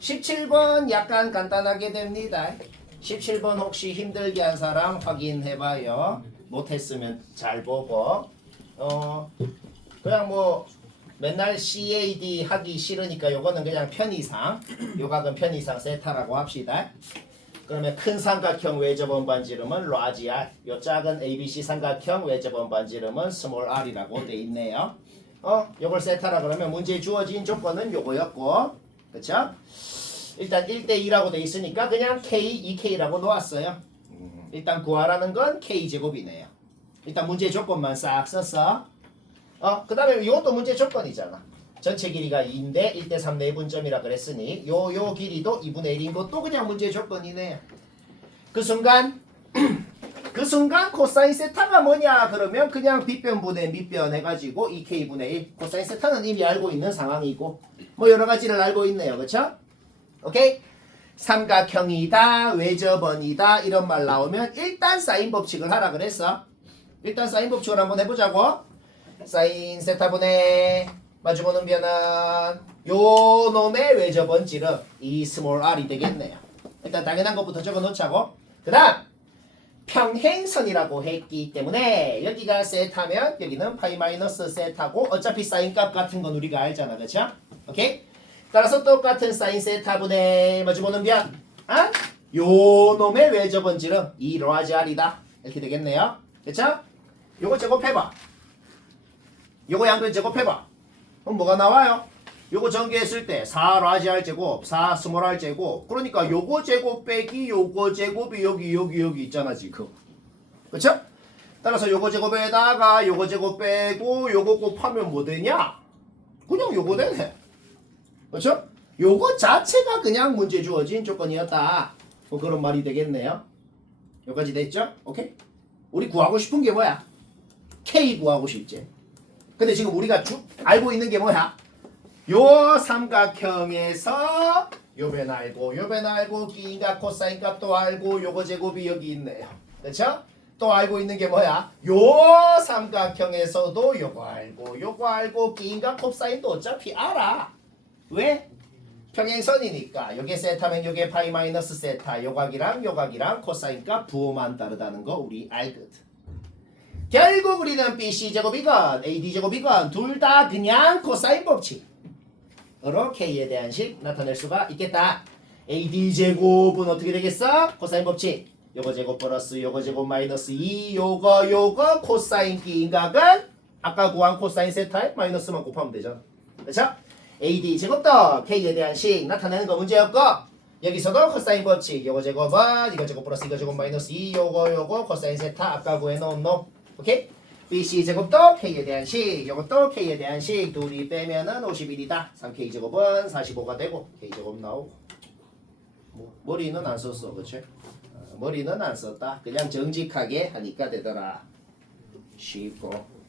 17번 약간 간단하게 됩니다. 17번 혹시 힘들게 한 사람 확인해봐요. 못했으면 잘 보고. 그냥 뭐 맨날 CAD 하기 싫으니까 요거는 그냥 편의상 요 각은 편의상 세타라고 합시다. 그러면 큰 삼각형 외접원 반지름은 large R, 요 작은 ABC 삼각형 외접원 반지름은 small r이라고 돼 있네요. 요걸 세타라 그러면 문제에 주어진 조건은 요거였고, 그쵸? 일단 1대2라고 돼 있으니까 그냥 K, 2K라고 놓았어요. 일단 구하라는 건 K제곱이네요. 일단 문제 조건만 싹 썼어. 그 다음에 이것도 문제 조건이잖아. 전체 길이가 2인데 1대3 내분점이라 그랬으니 요 길이도 2분의 1인 것도 그냥 문제 조건이네요. 그 순간 코사인 세타가 뭐냐 그러면 그냥 빗변분의 밑변 해가지고 2K분의 1 코사인 세타는 이미 알고 있는 상황이고 뭐 여러 가지를 알고 있네요. 그쵸? 오케이? 삼각형이다 외접원이다 이런 말 나오면 일단 사인 법칙을 하라 그랬어. 일단 사인 법칙을 한번 해보자고. 사인 세타분의 마주보는 변은 요 놈의 외접원 지름 이 스몰 r이 되겠네요. 일단 당연한 것부터 적어 놓자고. 그 다음 평행선이라고 했기 때문에 여기가 세타면 여기는 파이 마이너스 세타고 어차피 사인 값 같은 건 우리가 알잖아. 그쵸? 오케이? 따라서 똑같은 사인 세타분의 마주보는 변 요 놈의 외접원 지름 이 라지 r이다. 이렇게 되겠네요. 그쵸? 요거 제곱해봐. 요거 양변 제곱해봐. 그럼 뭐가 나와요? 요거 전개했을 때 4 라지 R 제곱, 4 스몰 R 제곱. 그러니까 요거 제곱 빼기 요거 제곱이 여기 있잖아 지금. 그쵸? 따라서 요거 제곱에다가 요거 제곱 빼고 요거 곱하면 뭐 되냐? 그냥 요거 되네. 그쵸? 요거 자체가 그냥 문제 주어진 조건이었다. 뭐 그런 말이 되겠네요. 여기까지 됐죠? 오케이? 우리 구하고 싶은 게 뭐야? K 구하고 싶지. 근데 지금 우리가 알고 있는 게 뭐야? 요 삼각형에서 요 변 알고 요 변 알고 기인값 코사인 값도 알고 요거 제곱이 여기 있네요. 그렇죠? 또 알고 있는 게 뭐야? 요 삼각형에서도 요거 알고 기인값 코사인도 어차피 알아. 왜? 평행선이니까 요게 세타면 요게 파이 마이너스 세타 요 각이랑 코사인 값 부호만 다르다는 거 우리 알거든. 결국 우리는 BC제곱이건 AD제곱이건 둘 다 그냥 코사인 법칙 K에 대한 식 나타낼 수가 있겠다. AD 제곱은 어떻게 되겠어? 코사인 법칙. 요거 제곱 플러스 요거 제곱 마이너스 2 요거 코사인 기인각은 아까 구한 코사인 세타에 마이너스만 곱하면 되잖아. 그렇죠? AD 제곱도 K에 대한 식 나타내는 거 문제였고 여기서도 코사인 법칙 요거 제곱은 이거 제곱 플러스 이거 제곱 마이너스 2 요거 코사인 세타 아까 구해놓은 놈. 오케이? BC 제곱도 K에 대한 식 요것도 K에 대한 식 둘이 빼면은 51이다. 3K 제곱은 45가 되고 K 제곱 나오고 뭐, 머리는 안 썼어. 그치? 머리는 안 썼다. 그냥 정직하게 하니까 되더라. 쉽고.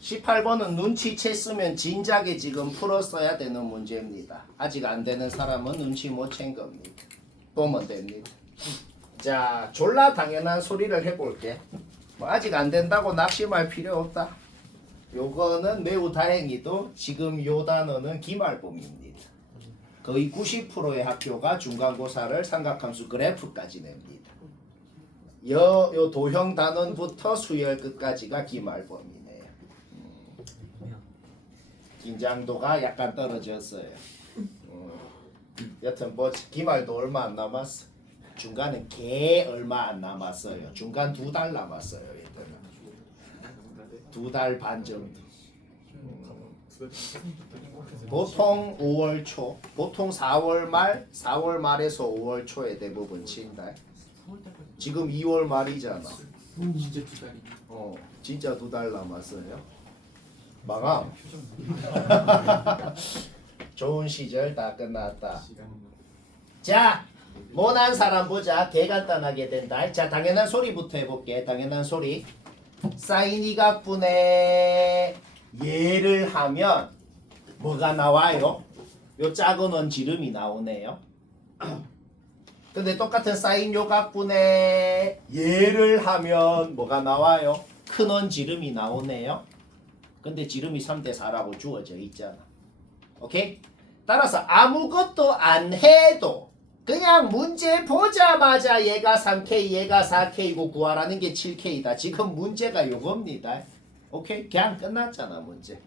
18번은 눈치챘으면 진작에 지금 풀었어야 되는 문제입니다. 아직 안 되는 사람은 눈치 못 챈 겁니다. 보면 됩니다. 자, 졸라 당연한 소리를 해볼게. 뭐 아직 안 된다고 낙심할 필요 없다. 요거는 매우 다행히도 지금 요 단어는 기말범입니다. 거의 90%의 학교가 중간고사를 삼각함수 그래프까지 냅니다. 요 도형 단원부터 수열 끝까지가 기말범이네요. 긴장도가 약간 떨어졌어요. 여튼 뭐 기말도 얼마 안 남았어. 중간은 개 얼마 안 남았어요. 중간 2달 남았어요. 얘들은 2달 반 정도. 보통 5월 초, 보통 4월 말, 4월 말에서 5월 초에 대부분 친다. 지금 2월 말이잖아. 진짜 2달이. 진짜 2달 남았어요. 망함. 좋은 시절 다 끝났다. 자, 모난 사람 보자. 개 간단하게 된다. 자, 당연한 소리부터 해볼게. 당연한 소리. 사인 이각분의 얘를 하면 뭐가 나와요? 요 작은 원 지름이 나오네요. 근데 똑같은 사인 요각분의 얘를 하면 뭐가 나와요? 큰 원 지름이 나오네요. 근데 지름이 3대4라고 주어져 있잖아. 오케이? 따라서 아무것도 안 해도 그냥 문제 보자마자 얘가 3K, 얘가 4K고 구하라는 게 7K다. 지금 문제가 요겁니다. 오케이? 그냥 끝났잖아, 문제.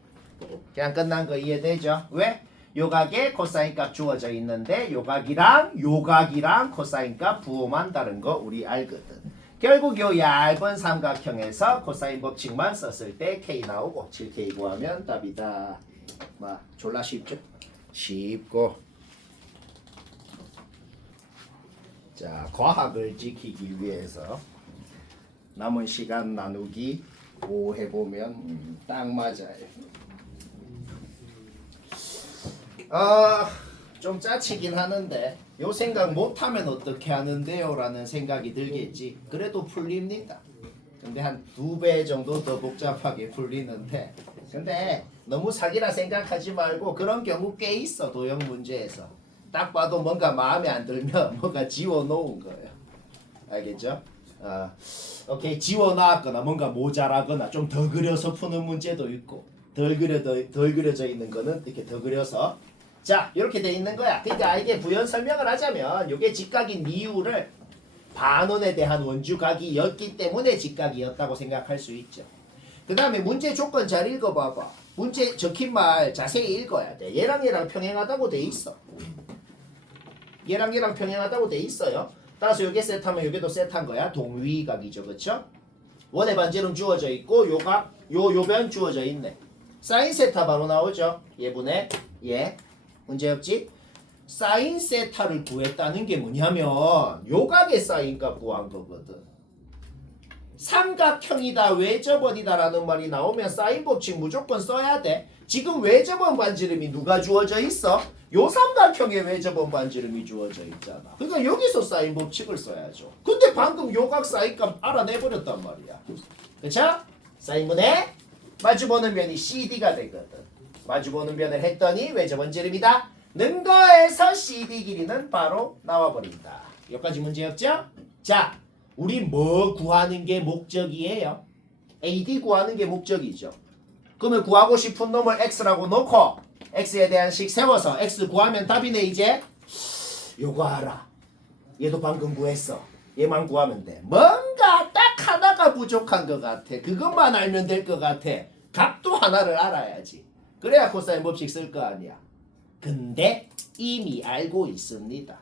그냥 끝난 거 이해되죠? 왜? 요각에 코사인 값 주어져 있는데 요각이랑 코사인 값 부호만 다른 거 우리 알거든. 결국 요 얇은 삼각형에서 코사인 법칙만 썼을 때 K 나오고 7K 구하면 답이다. 뭐 졸라 쉽죠? 쉽고. 자, 과학을 지키기 위해서 남은 시간 나누기 5 해보면 딱 맞아요. 좀 짜치긴 하는데 요 생각 못하면 어떻게 하는데요? 라는 생각이 들겠지. 그래도 풀립니다. 근데 한 2배 정도 더 복잡하게 풀리는데 근데 너무 사기라 생각하지 말고 그런 경우 꽤 있어. 도형 문제에서 딱 봐도 뭔가 마음에 안 들면 뭔가 지워놓은 거예요. 알겠죠? 오케이. 지워놨거나 뭔가 모자라거나 좀 더 그려서 푸는 문제도 있고 덜 그려져 있는 거는 이렇게 더 그려서 자 이렇게 돼 있는 거야. 그러니까 이게 부연 설명을 하자면 이게 직각인 이유를 반원에 대한 원주각이었기 때문에 직각이었다고 생각할 수 있죠. 그 다음에 문제 조건 잘 읽어봐봐. 문제 적힌 말 자세히 읽어야 돼. 얘랑 평행하다고 돼 있어. 얘랑 평행하다고 돼 있어요. 따라서 요게 세트하면 요게도 세트한 거야. 동위각이죠. 그쵸? 원의 반지름 주어져 있고 요각 요변 주어져 있네. 사인 세타 바로 나오죠. 얘분의 얘. 문제 없지? 사인 세타를 구했다는 게 뭐냐면 요각의 사인값 구한 거거든. 삼각형이다 외접원이다 라는 말이 나오면 사인 법칙 무조건 써야 돼. 지금 외접원 반지름이 누가 주어져 있어? 요 삼각형의 외접원 반지름이 주어져 있잖아. 그러니까 여기서 사인 법칙을 써야죠. 근데 방금 요각 사인값 알아내버렸단 말이야. 그쵸? 사인분의 마주보는 면이 CD가 되거든. 마주보는 면을 했더니 외접원 지름이다. 는 거에서 CD 길이는 바로 나와버린다. 여기까지 문제 없죠? 자, 우리 뭐 구하는 게 목적이에요? AD 구하는 게 목적이죠. 그러면 구하고 싶은 놈을 X라고 놓고 X에 대한 식 세워서 X 구하면 답이네 이제. 요거 알아. 얘도 방금 구했어. 얘만 구하면 돼. 뭔가 딱 하나가 하나가 부족한 것 같아. 그것만 알면 될 것 같아. 값도 하나를 알아야지. 그래야 코사인 법칙 쓸 거 아니야. 근데 이미 알고 있습니다.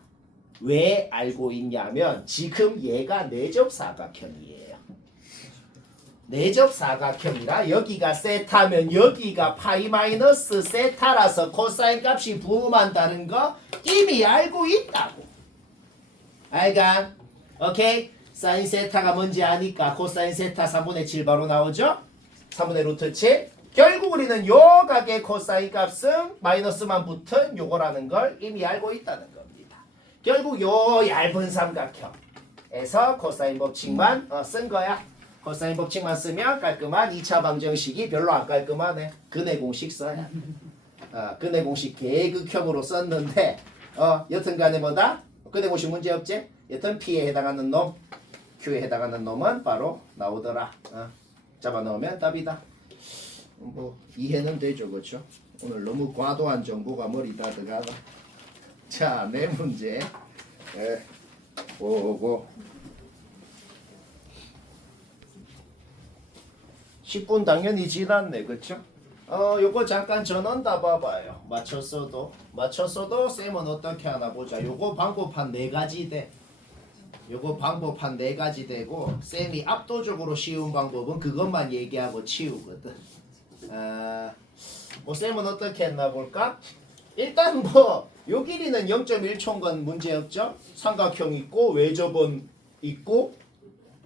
왜 알고 있냐면 지금 얘가 내접사각형이에요. 내접사각형이라 여기가 세타면 여기가 파이 마이너스 세타라서 코사인 값이 부음한다는 거 이미 알고 있다고. 알간? 오케이? 사인 세타가 뭔지 아니까 코사인 세타 3분의 7 바로 나오죠? 3분의 루트 7. 결국 우리는 요 각의 코사인 값은 마이너스만 붙은 요거라는 걸 이미 알고 있다는 겁니다. 결국 요 얇은 삼각형에서 코사인 법칙만 쓴 거야. 코사인 법칙만 쓰면 깔끔한 2차 방정식이 별로 안 깔끔하네. 근의 공식 써야. 근의 공식 계극형으로 썼는데 여튼간에 뭐다? 근의 공식 문제 없지? 여튼 P에 해당하는 놈, Q에 해당하는 놈은 바로 나오더라. 잡아넣으면 답이다. 뭐 이해는 되죠, 그렇죠? 오늘 너무 과도한 정보가 머리 다 들어가다. 자, 네 문제 보고 10분 당연히 지났네, 그렇죠? 요거 잠깐 전원 다 봐봐요. 맞췄어도 쌤은 어떻게 하나 보자. 요거 방법 한 4가지 돼. 요거 방법 한 4가지 되고 쌤이 압도적으로 쉬운 방법은 그것만 얘기하고 치우거든. 뭐 쌤은 어떻게 했나 볼까? 일단 뭐 요 길이는 0.1초인 건 문제 없죠? 삼각형 있고 외접원 있고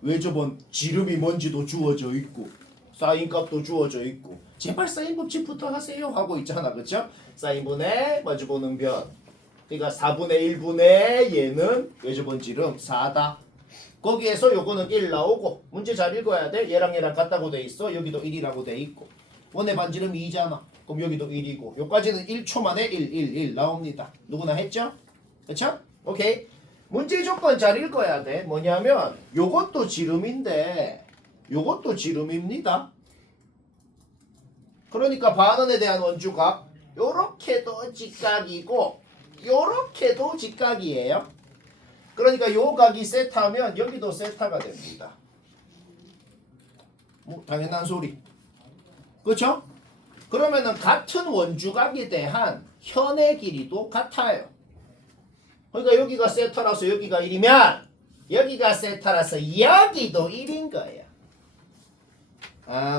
외접원 지름이 뭔지도 주어져 있고 사인 값도 주어져 있고 제발 사인 법칙부터 하세요 하고 있잖아, 그쵸? 사인분의 마주보는 변, 그러니까 4분의 1분의 얘는 외접원 지름 4다. 거기에서 요거는 1 나오고 문제 잘 읽어야 돼. 얘랑 얘랑 같다고 돼 있어. 여기도 1이라고 돼 있고 원의 반지름이 2잖아. 그럼 여기도 1이고 요까지는 1초 만에 1 나옵니다. 누구나 했죠? 그쵸? 오케이. 문제 조건 잘 읽어야 돼. 뭐냐면 요것도 지름인데 요것도 지름입니다. 그러니까 반원에 대한 원주각 요렇게도 직각이고 요렇게도 직각이에요. 그러니까 요 각이 세타면 여기도 세타가 됩니다. 뭐 당연한 소리. 그렇죠? 그러면은 같은 원주각에 대한 현의 길이도 같아요. 그러니까 여기가 세타라서 여기가 1이면 여기가 세타라서 여기도 1인 거예요.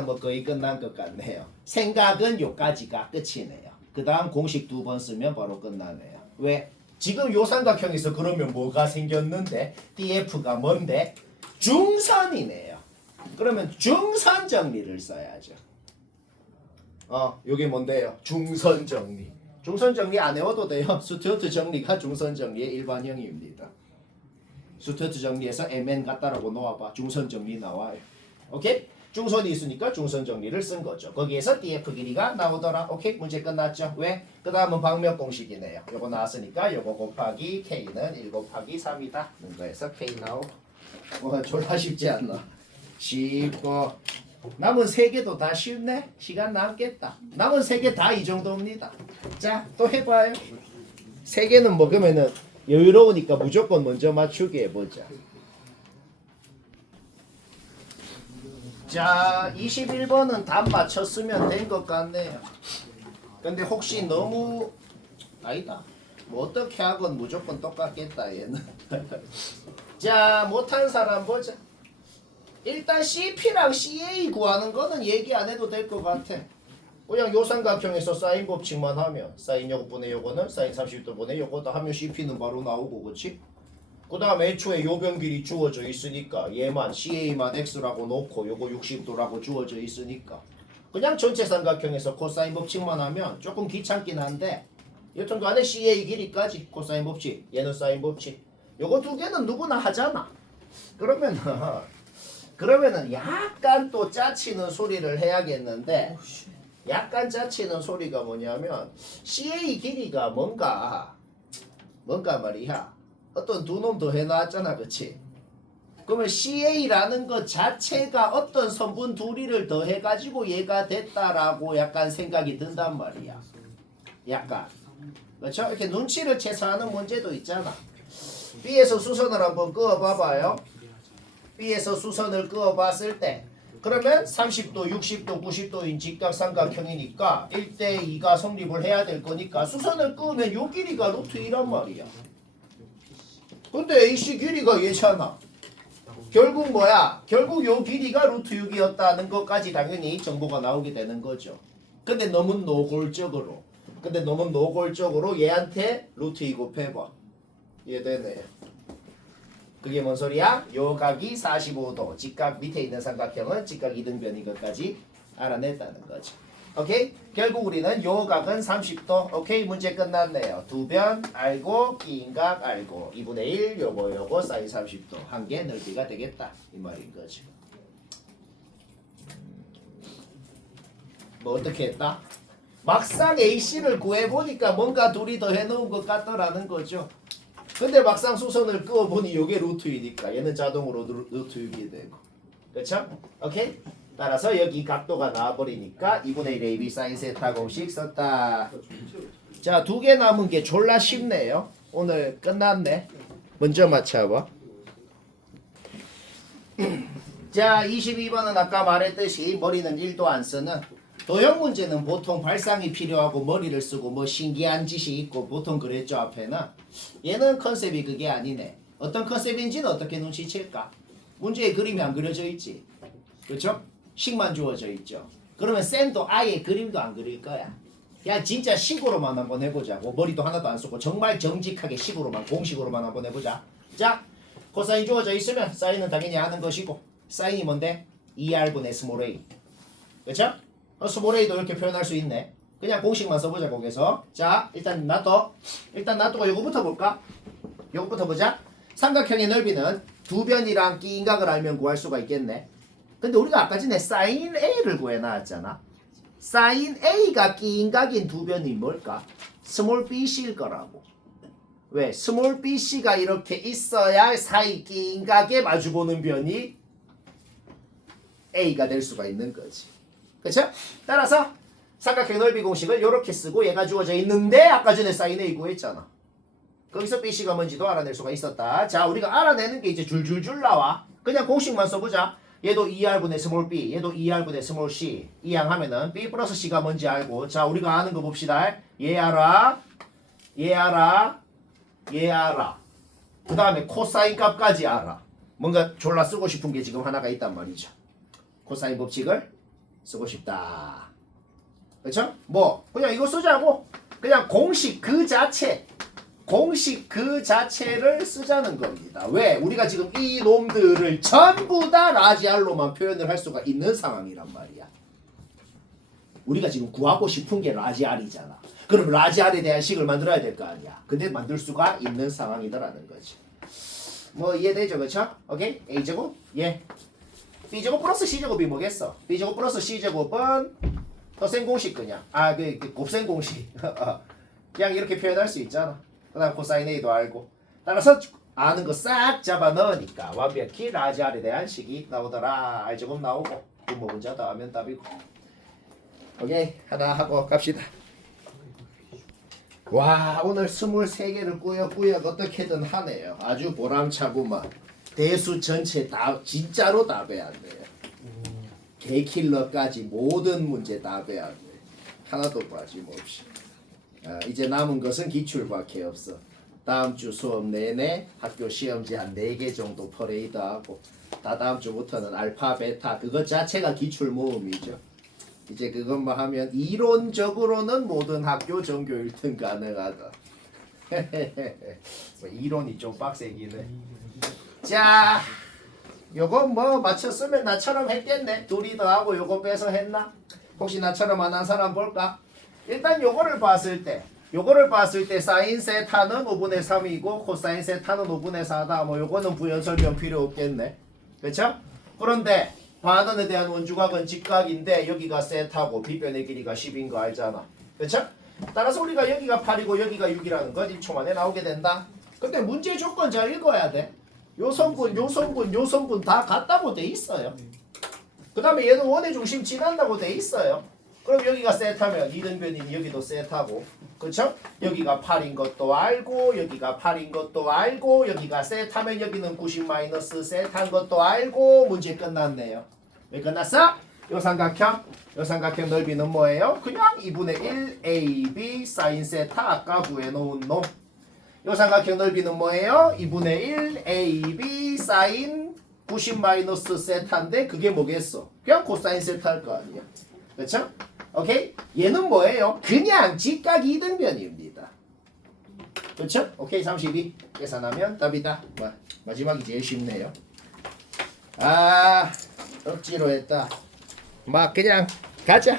뭐 거의 끝난 것 같네요. 생각은 요까지가 끝이네요. 그 다음 공식 2번 쓰면 바로 끝나네요. 왜? 지금 요 삼각형에서 그러면 뭐가 생겼는데 DF가 뭔데? 중선이네요. 그러면 중선 정리를 써야죠. 요게 뭔데요? 중선 정리. 중선 정리 안 해도 돼요. 스튜어트 정리가 중선 정리의 일반형입니다. 스튜어트 정리에서 MN 같다라고 놓아봐. 중선 정리 나와요. 오케이? 중선이 있으니까 중선 정리를 쓴 거죠. 거기에서 DF 길이가 나오더라. 오케이? 문제 끝났죠? 왜? 그 다음은 방면 공식이네요. 요거 나왔으니까 요거 곱하기 K는 1 곱하기 3이다. 그래서 K 나오고. 졸라 쉽지 않나? 쉽고. 남은 3개도 다 쉽네? 시간 남겠다. 남은 3개 다 이 정도입니다. 자, 또 해봐요. 3개는 뭐 그러면은 여유로우니까 무조건 먼저 맞추게 해보자. 자, 21번은 답 맞췄으면 된 것 같네요. 근데 혹시 너무 아니다. 뭐 어떻게 하건 무조건 똑같겠다 얘는. 자, 못한 사람 보자. 일단 CP랑 CA 구하는 거는 얘기 안 해도 될 것 같아. 그냥 요 삼각형에서 사인 법칙만 하면 사인 요거분의 요거는 사인 30도분의 요거도 하면 CP는 바로 나오고, 그치? 그 다음 애초에 요변 길이 주어져 있으니까 얘만 CA만 X라고 놓고 요거 60도라고 주어져 있으니까 그냥 전체 삼각형에서 코사인 법칙만 하면 조금 귀찮긴 한데 여튼 간에 CA 길이까지 코사인 법칙, 얘는 사인 법칙, 요거 2개는 누구나 하잖아. 그러면은 약간 또 짜치는 소리를 해야겠는데, 약간 짜치는 소리가 뭐냐면 CA 길이가 뭔가 말이야 어떤 두 놈 더 해놨잖아, 그치? 그러면 CA라는 것 자체가 어떤 성분 둘이를 더 해가지고 얘가 됐다라고 약간 생각이 든단 말이야. 약간. 그렇죠? 이렇게 눈치를 채서 하는 문제도 있잖아. B에서 수선을 한번 그어봐봐요. B에서 수선을 그어봤을 때 그러면 30도, 60도, 90도인 직각삼각형이니까 1대2가 성립을 해야 될 거니까 수선을 그으면 요 길이가 루트 2란 말이야. 근데 AC 길이가 얘잖아. 결국 뭐야? 결국 요 길이가 루트 6이었다는 것까지 당연히 정보가 나오게 되는 거죠. 근데 너무 노골적으로 얘한테 루트 2 곱해봐. 이해되네. 그게 뭔 소리야? 요 각이 45도, 직각 밑에 있는 삼각형은 직각 이등변인 것까지 알아냈다는 거죠. 오케이? 결국 우리는 요 각은 30도. 오케이? 문제 끝났네요. 두 변 알고 긴 각 알고 2분의 1 요거 사인 30도 한 개 넓이가 되겠다 이 말인 거죠. 뭐 어떻게 했다? 막상 AC를 구해보니까 뭔가 둘이 더 해놓은 것 같더라는 거죠. 근데 막상 수선을 그어보니 요게 루트 2니까 얘는 자동으로 루트 6이 되고 그렇죠? 오케이? 따라서 여기 각도가 나와버리니까 2분의 1 AB 사인 세타 공식 썼다. 자, 두 개 남은 게 졸라 쉽네요. 오늘 끝났네. 먼저 맞춰봐. 자, 22번은 아까 말했듯이 머리는 1도 안 쓰는 도형 문제는 보통 발상이 필요하고 머리를 쓰고 뭐 신기한 짓이 있고 보통 그랬죠 앞에는. 얘는 컨셉이 그게 아니네. 어떤 컨셉인지는 어떻게 눈치챌까? 문제에 그림이 안 그려져 있지. 그렇죠? 식만 주어져 있죠. 그러면 쌤도 아예 그림도 안 그릴 거야. 그냥 진짜 식으로만 한번 해보자고. 머리도 하나도 안 쓰고 정말 정직하게 식으로만 공식으로만 한번 해보자. 자, 코사인 주어져 있으면 사인은 당연히 아는 것이고 사인이 뭔데? 2R분의 스몰 a. 그렇죠? 스몰 a도 이렇게 표현할 수 있네. 그냥 공식만 써보자 거기서. 자, 일단 놔두고 요거부터 볼까? 요거부터 보자. 삼각형의 넓이는 두 변이랑 끼인각을 알면 구할 수가 있겠네. 근데 우리가 아까 전에 사인 a를 구해놨잖아. 사인 a가 끼인각인 두 변이 뭘까? 스몰 bc일 거라고. 왜? 스몰 bc가 이렇게 있어야 사이 끼인각에 마주보는 변이 a가 될 수가 있는 거지. 그렇죠? 따라서 삼각형 넓이 공식을 이렇게 쓰고 얘가 주어져 있는데 아까 전에 사인 a 구했잖아. 거기서 bc가 뭔지도 알아낼 수가 있었다. 자, 우리가 알아내는 게 이제 줄줄줄 나와. 그냥 공식만 써보자. 얘도 2R분의 스몰 b, 얘도 2R분의 스몰 c. 이항하면은 b 플러스 c가 뭔지 알고. 자, 우리가 아는 거 봅시다. 얘 알아. 그 다음에 코사인 값까지 알아. 뭔가 졸라 쓰고 싶은 게 지금 하나가 있단 말이죠. 코사인 법칙을 쓰고 싶다. 그렇죠? 뭐 그냥 이거 쓰자고. 그냥 공식 그 자체를 쓰자는 겁니다. 왜? 우리가 지금 이 놈들을 전부 다 라지 R로만 표현을 할 수가 있는 상황이란 말이야. 우리가 지금 구하고 싶은 게 라지 R이잖아. 그럼 라지 R에 대한 식을 만들어야 될 거 아니야. 근데 만들 수가 있는 상황이더라는 거지. 뭐 이해되죠? 그렇죠? 오케이? A제곱? 예. B제곱 플러스 C제곱이 뭐겠어? B제곱 플러스 C제곱은 더센 공식 그냥. 그 곱셈 공식. 그냥 이렇게 표현할 수 있잖아. 그 다음 코사인 A도 알고. 따라서 아는 거 싹 잡아 넣으니까 완벽히 라지 R에 대한 식이 나오더라. R제곱 나오고 분모 문자 더하면 답이고. 오케이. 하나 하고 갑시다. 와, 오늘 23개를 꾸역꾸역 어떻게든 하네요. 아주 보람차구만. 대수 전체 다 진짜로 답해야 돼요. 개킬러까지 모든 문제 답해야 돼. 하나도 빠짐없이. 이제 남은 것은 기출밖에 없어. 다음 주 수업 내내 학교 시험지 한 4개 정도 퍼레이드하고 다 다음 주부터는 알파, 베타 그것 자체가 기출 모음이죠. 이제 그것만 하면 이론적으로는 모든 학교 전교 1등 가능하다. 이론이 좀 빡세긴 해. 자, 요거 뭐 맞췄으면 나처럼 했겠네. 둘이 더하고 요거 빼서 했나? 혹시 나처럼 안 한 사람 볼까? 일단 요거를 봤을 때 사인 세타는 5분의 3이고 코사인 세타는 5분의 4다. 뭐 요거는 부연 설명 필요 없겠네. 그렇죠? 그런데 반원에 대한 원주각은 직각인데 여기가 세타고 빗변의 길이가 10인 거 알잖아. 그렇죠? 따라서 우리가 여기가 8이고 여기가 6이라는 건 1초 만에 나오게 된다. 근데 문제 조건 잘 읽어야 돼. 요 성분 다 같다고 돼 있어요. 그 다음에 얘는 원의 중심 지난다고 돼 있어요. 그럼 여기가 세타면 이등변인 여기도 세타고, 그쵸? 여기가 8인 것도 알고, 여기가 8인 것도 알고, 여기가 세타면 여기는 90 마이너스 세타인 것도 알고, 문제 끝났네요. 왜 끝났어? 요 삼각형 넓이는 뭐예요? 그냥 2분의 1 AB 사인 세타 아까 구해놓은 놈. 요 삼각형 넓이는 뭐예요? 2분의 1 AB 사인 90 마이너스 세타인데 그게 뭐겠어? 그냥 코사인 세타일 거 아니야. 그렇죠? 오케이? 얘는 뭐예요? 그냥 직각 이등변입니다. 그렇죠? 오케이 32 계산하면 답이다. 뭐, 마지막이 제일 쉽네요. 아 억지로 했다. 막 그냥 가자.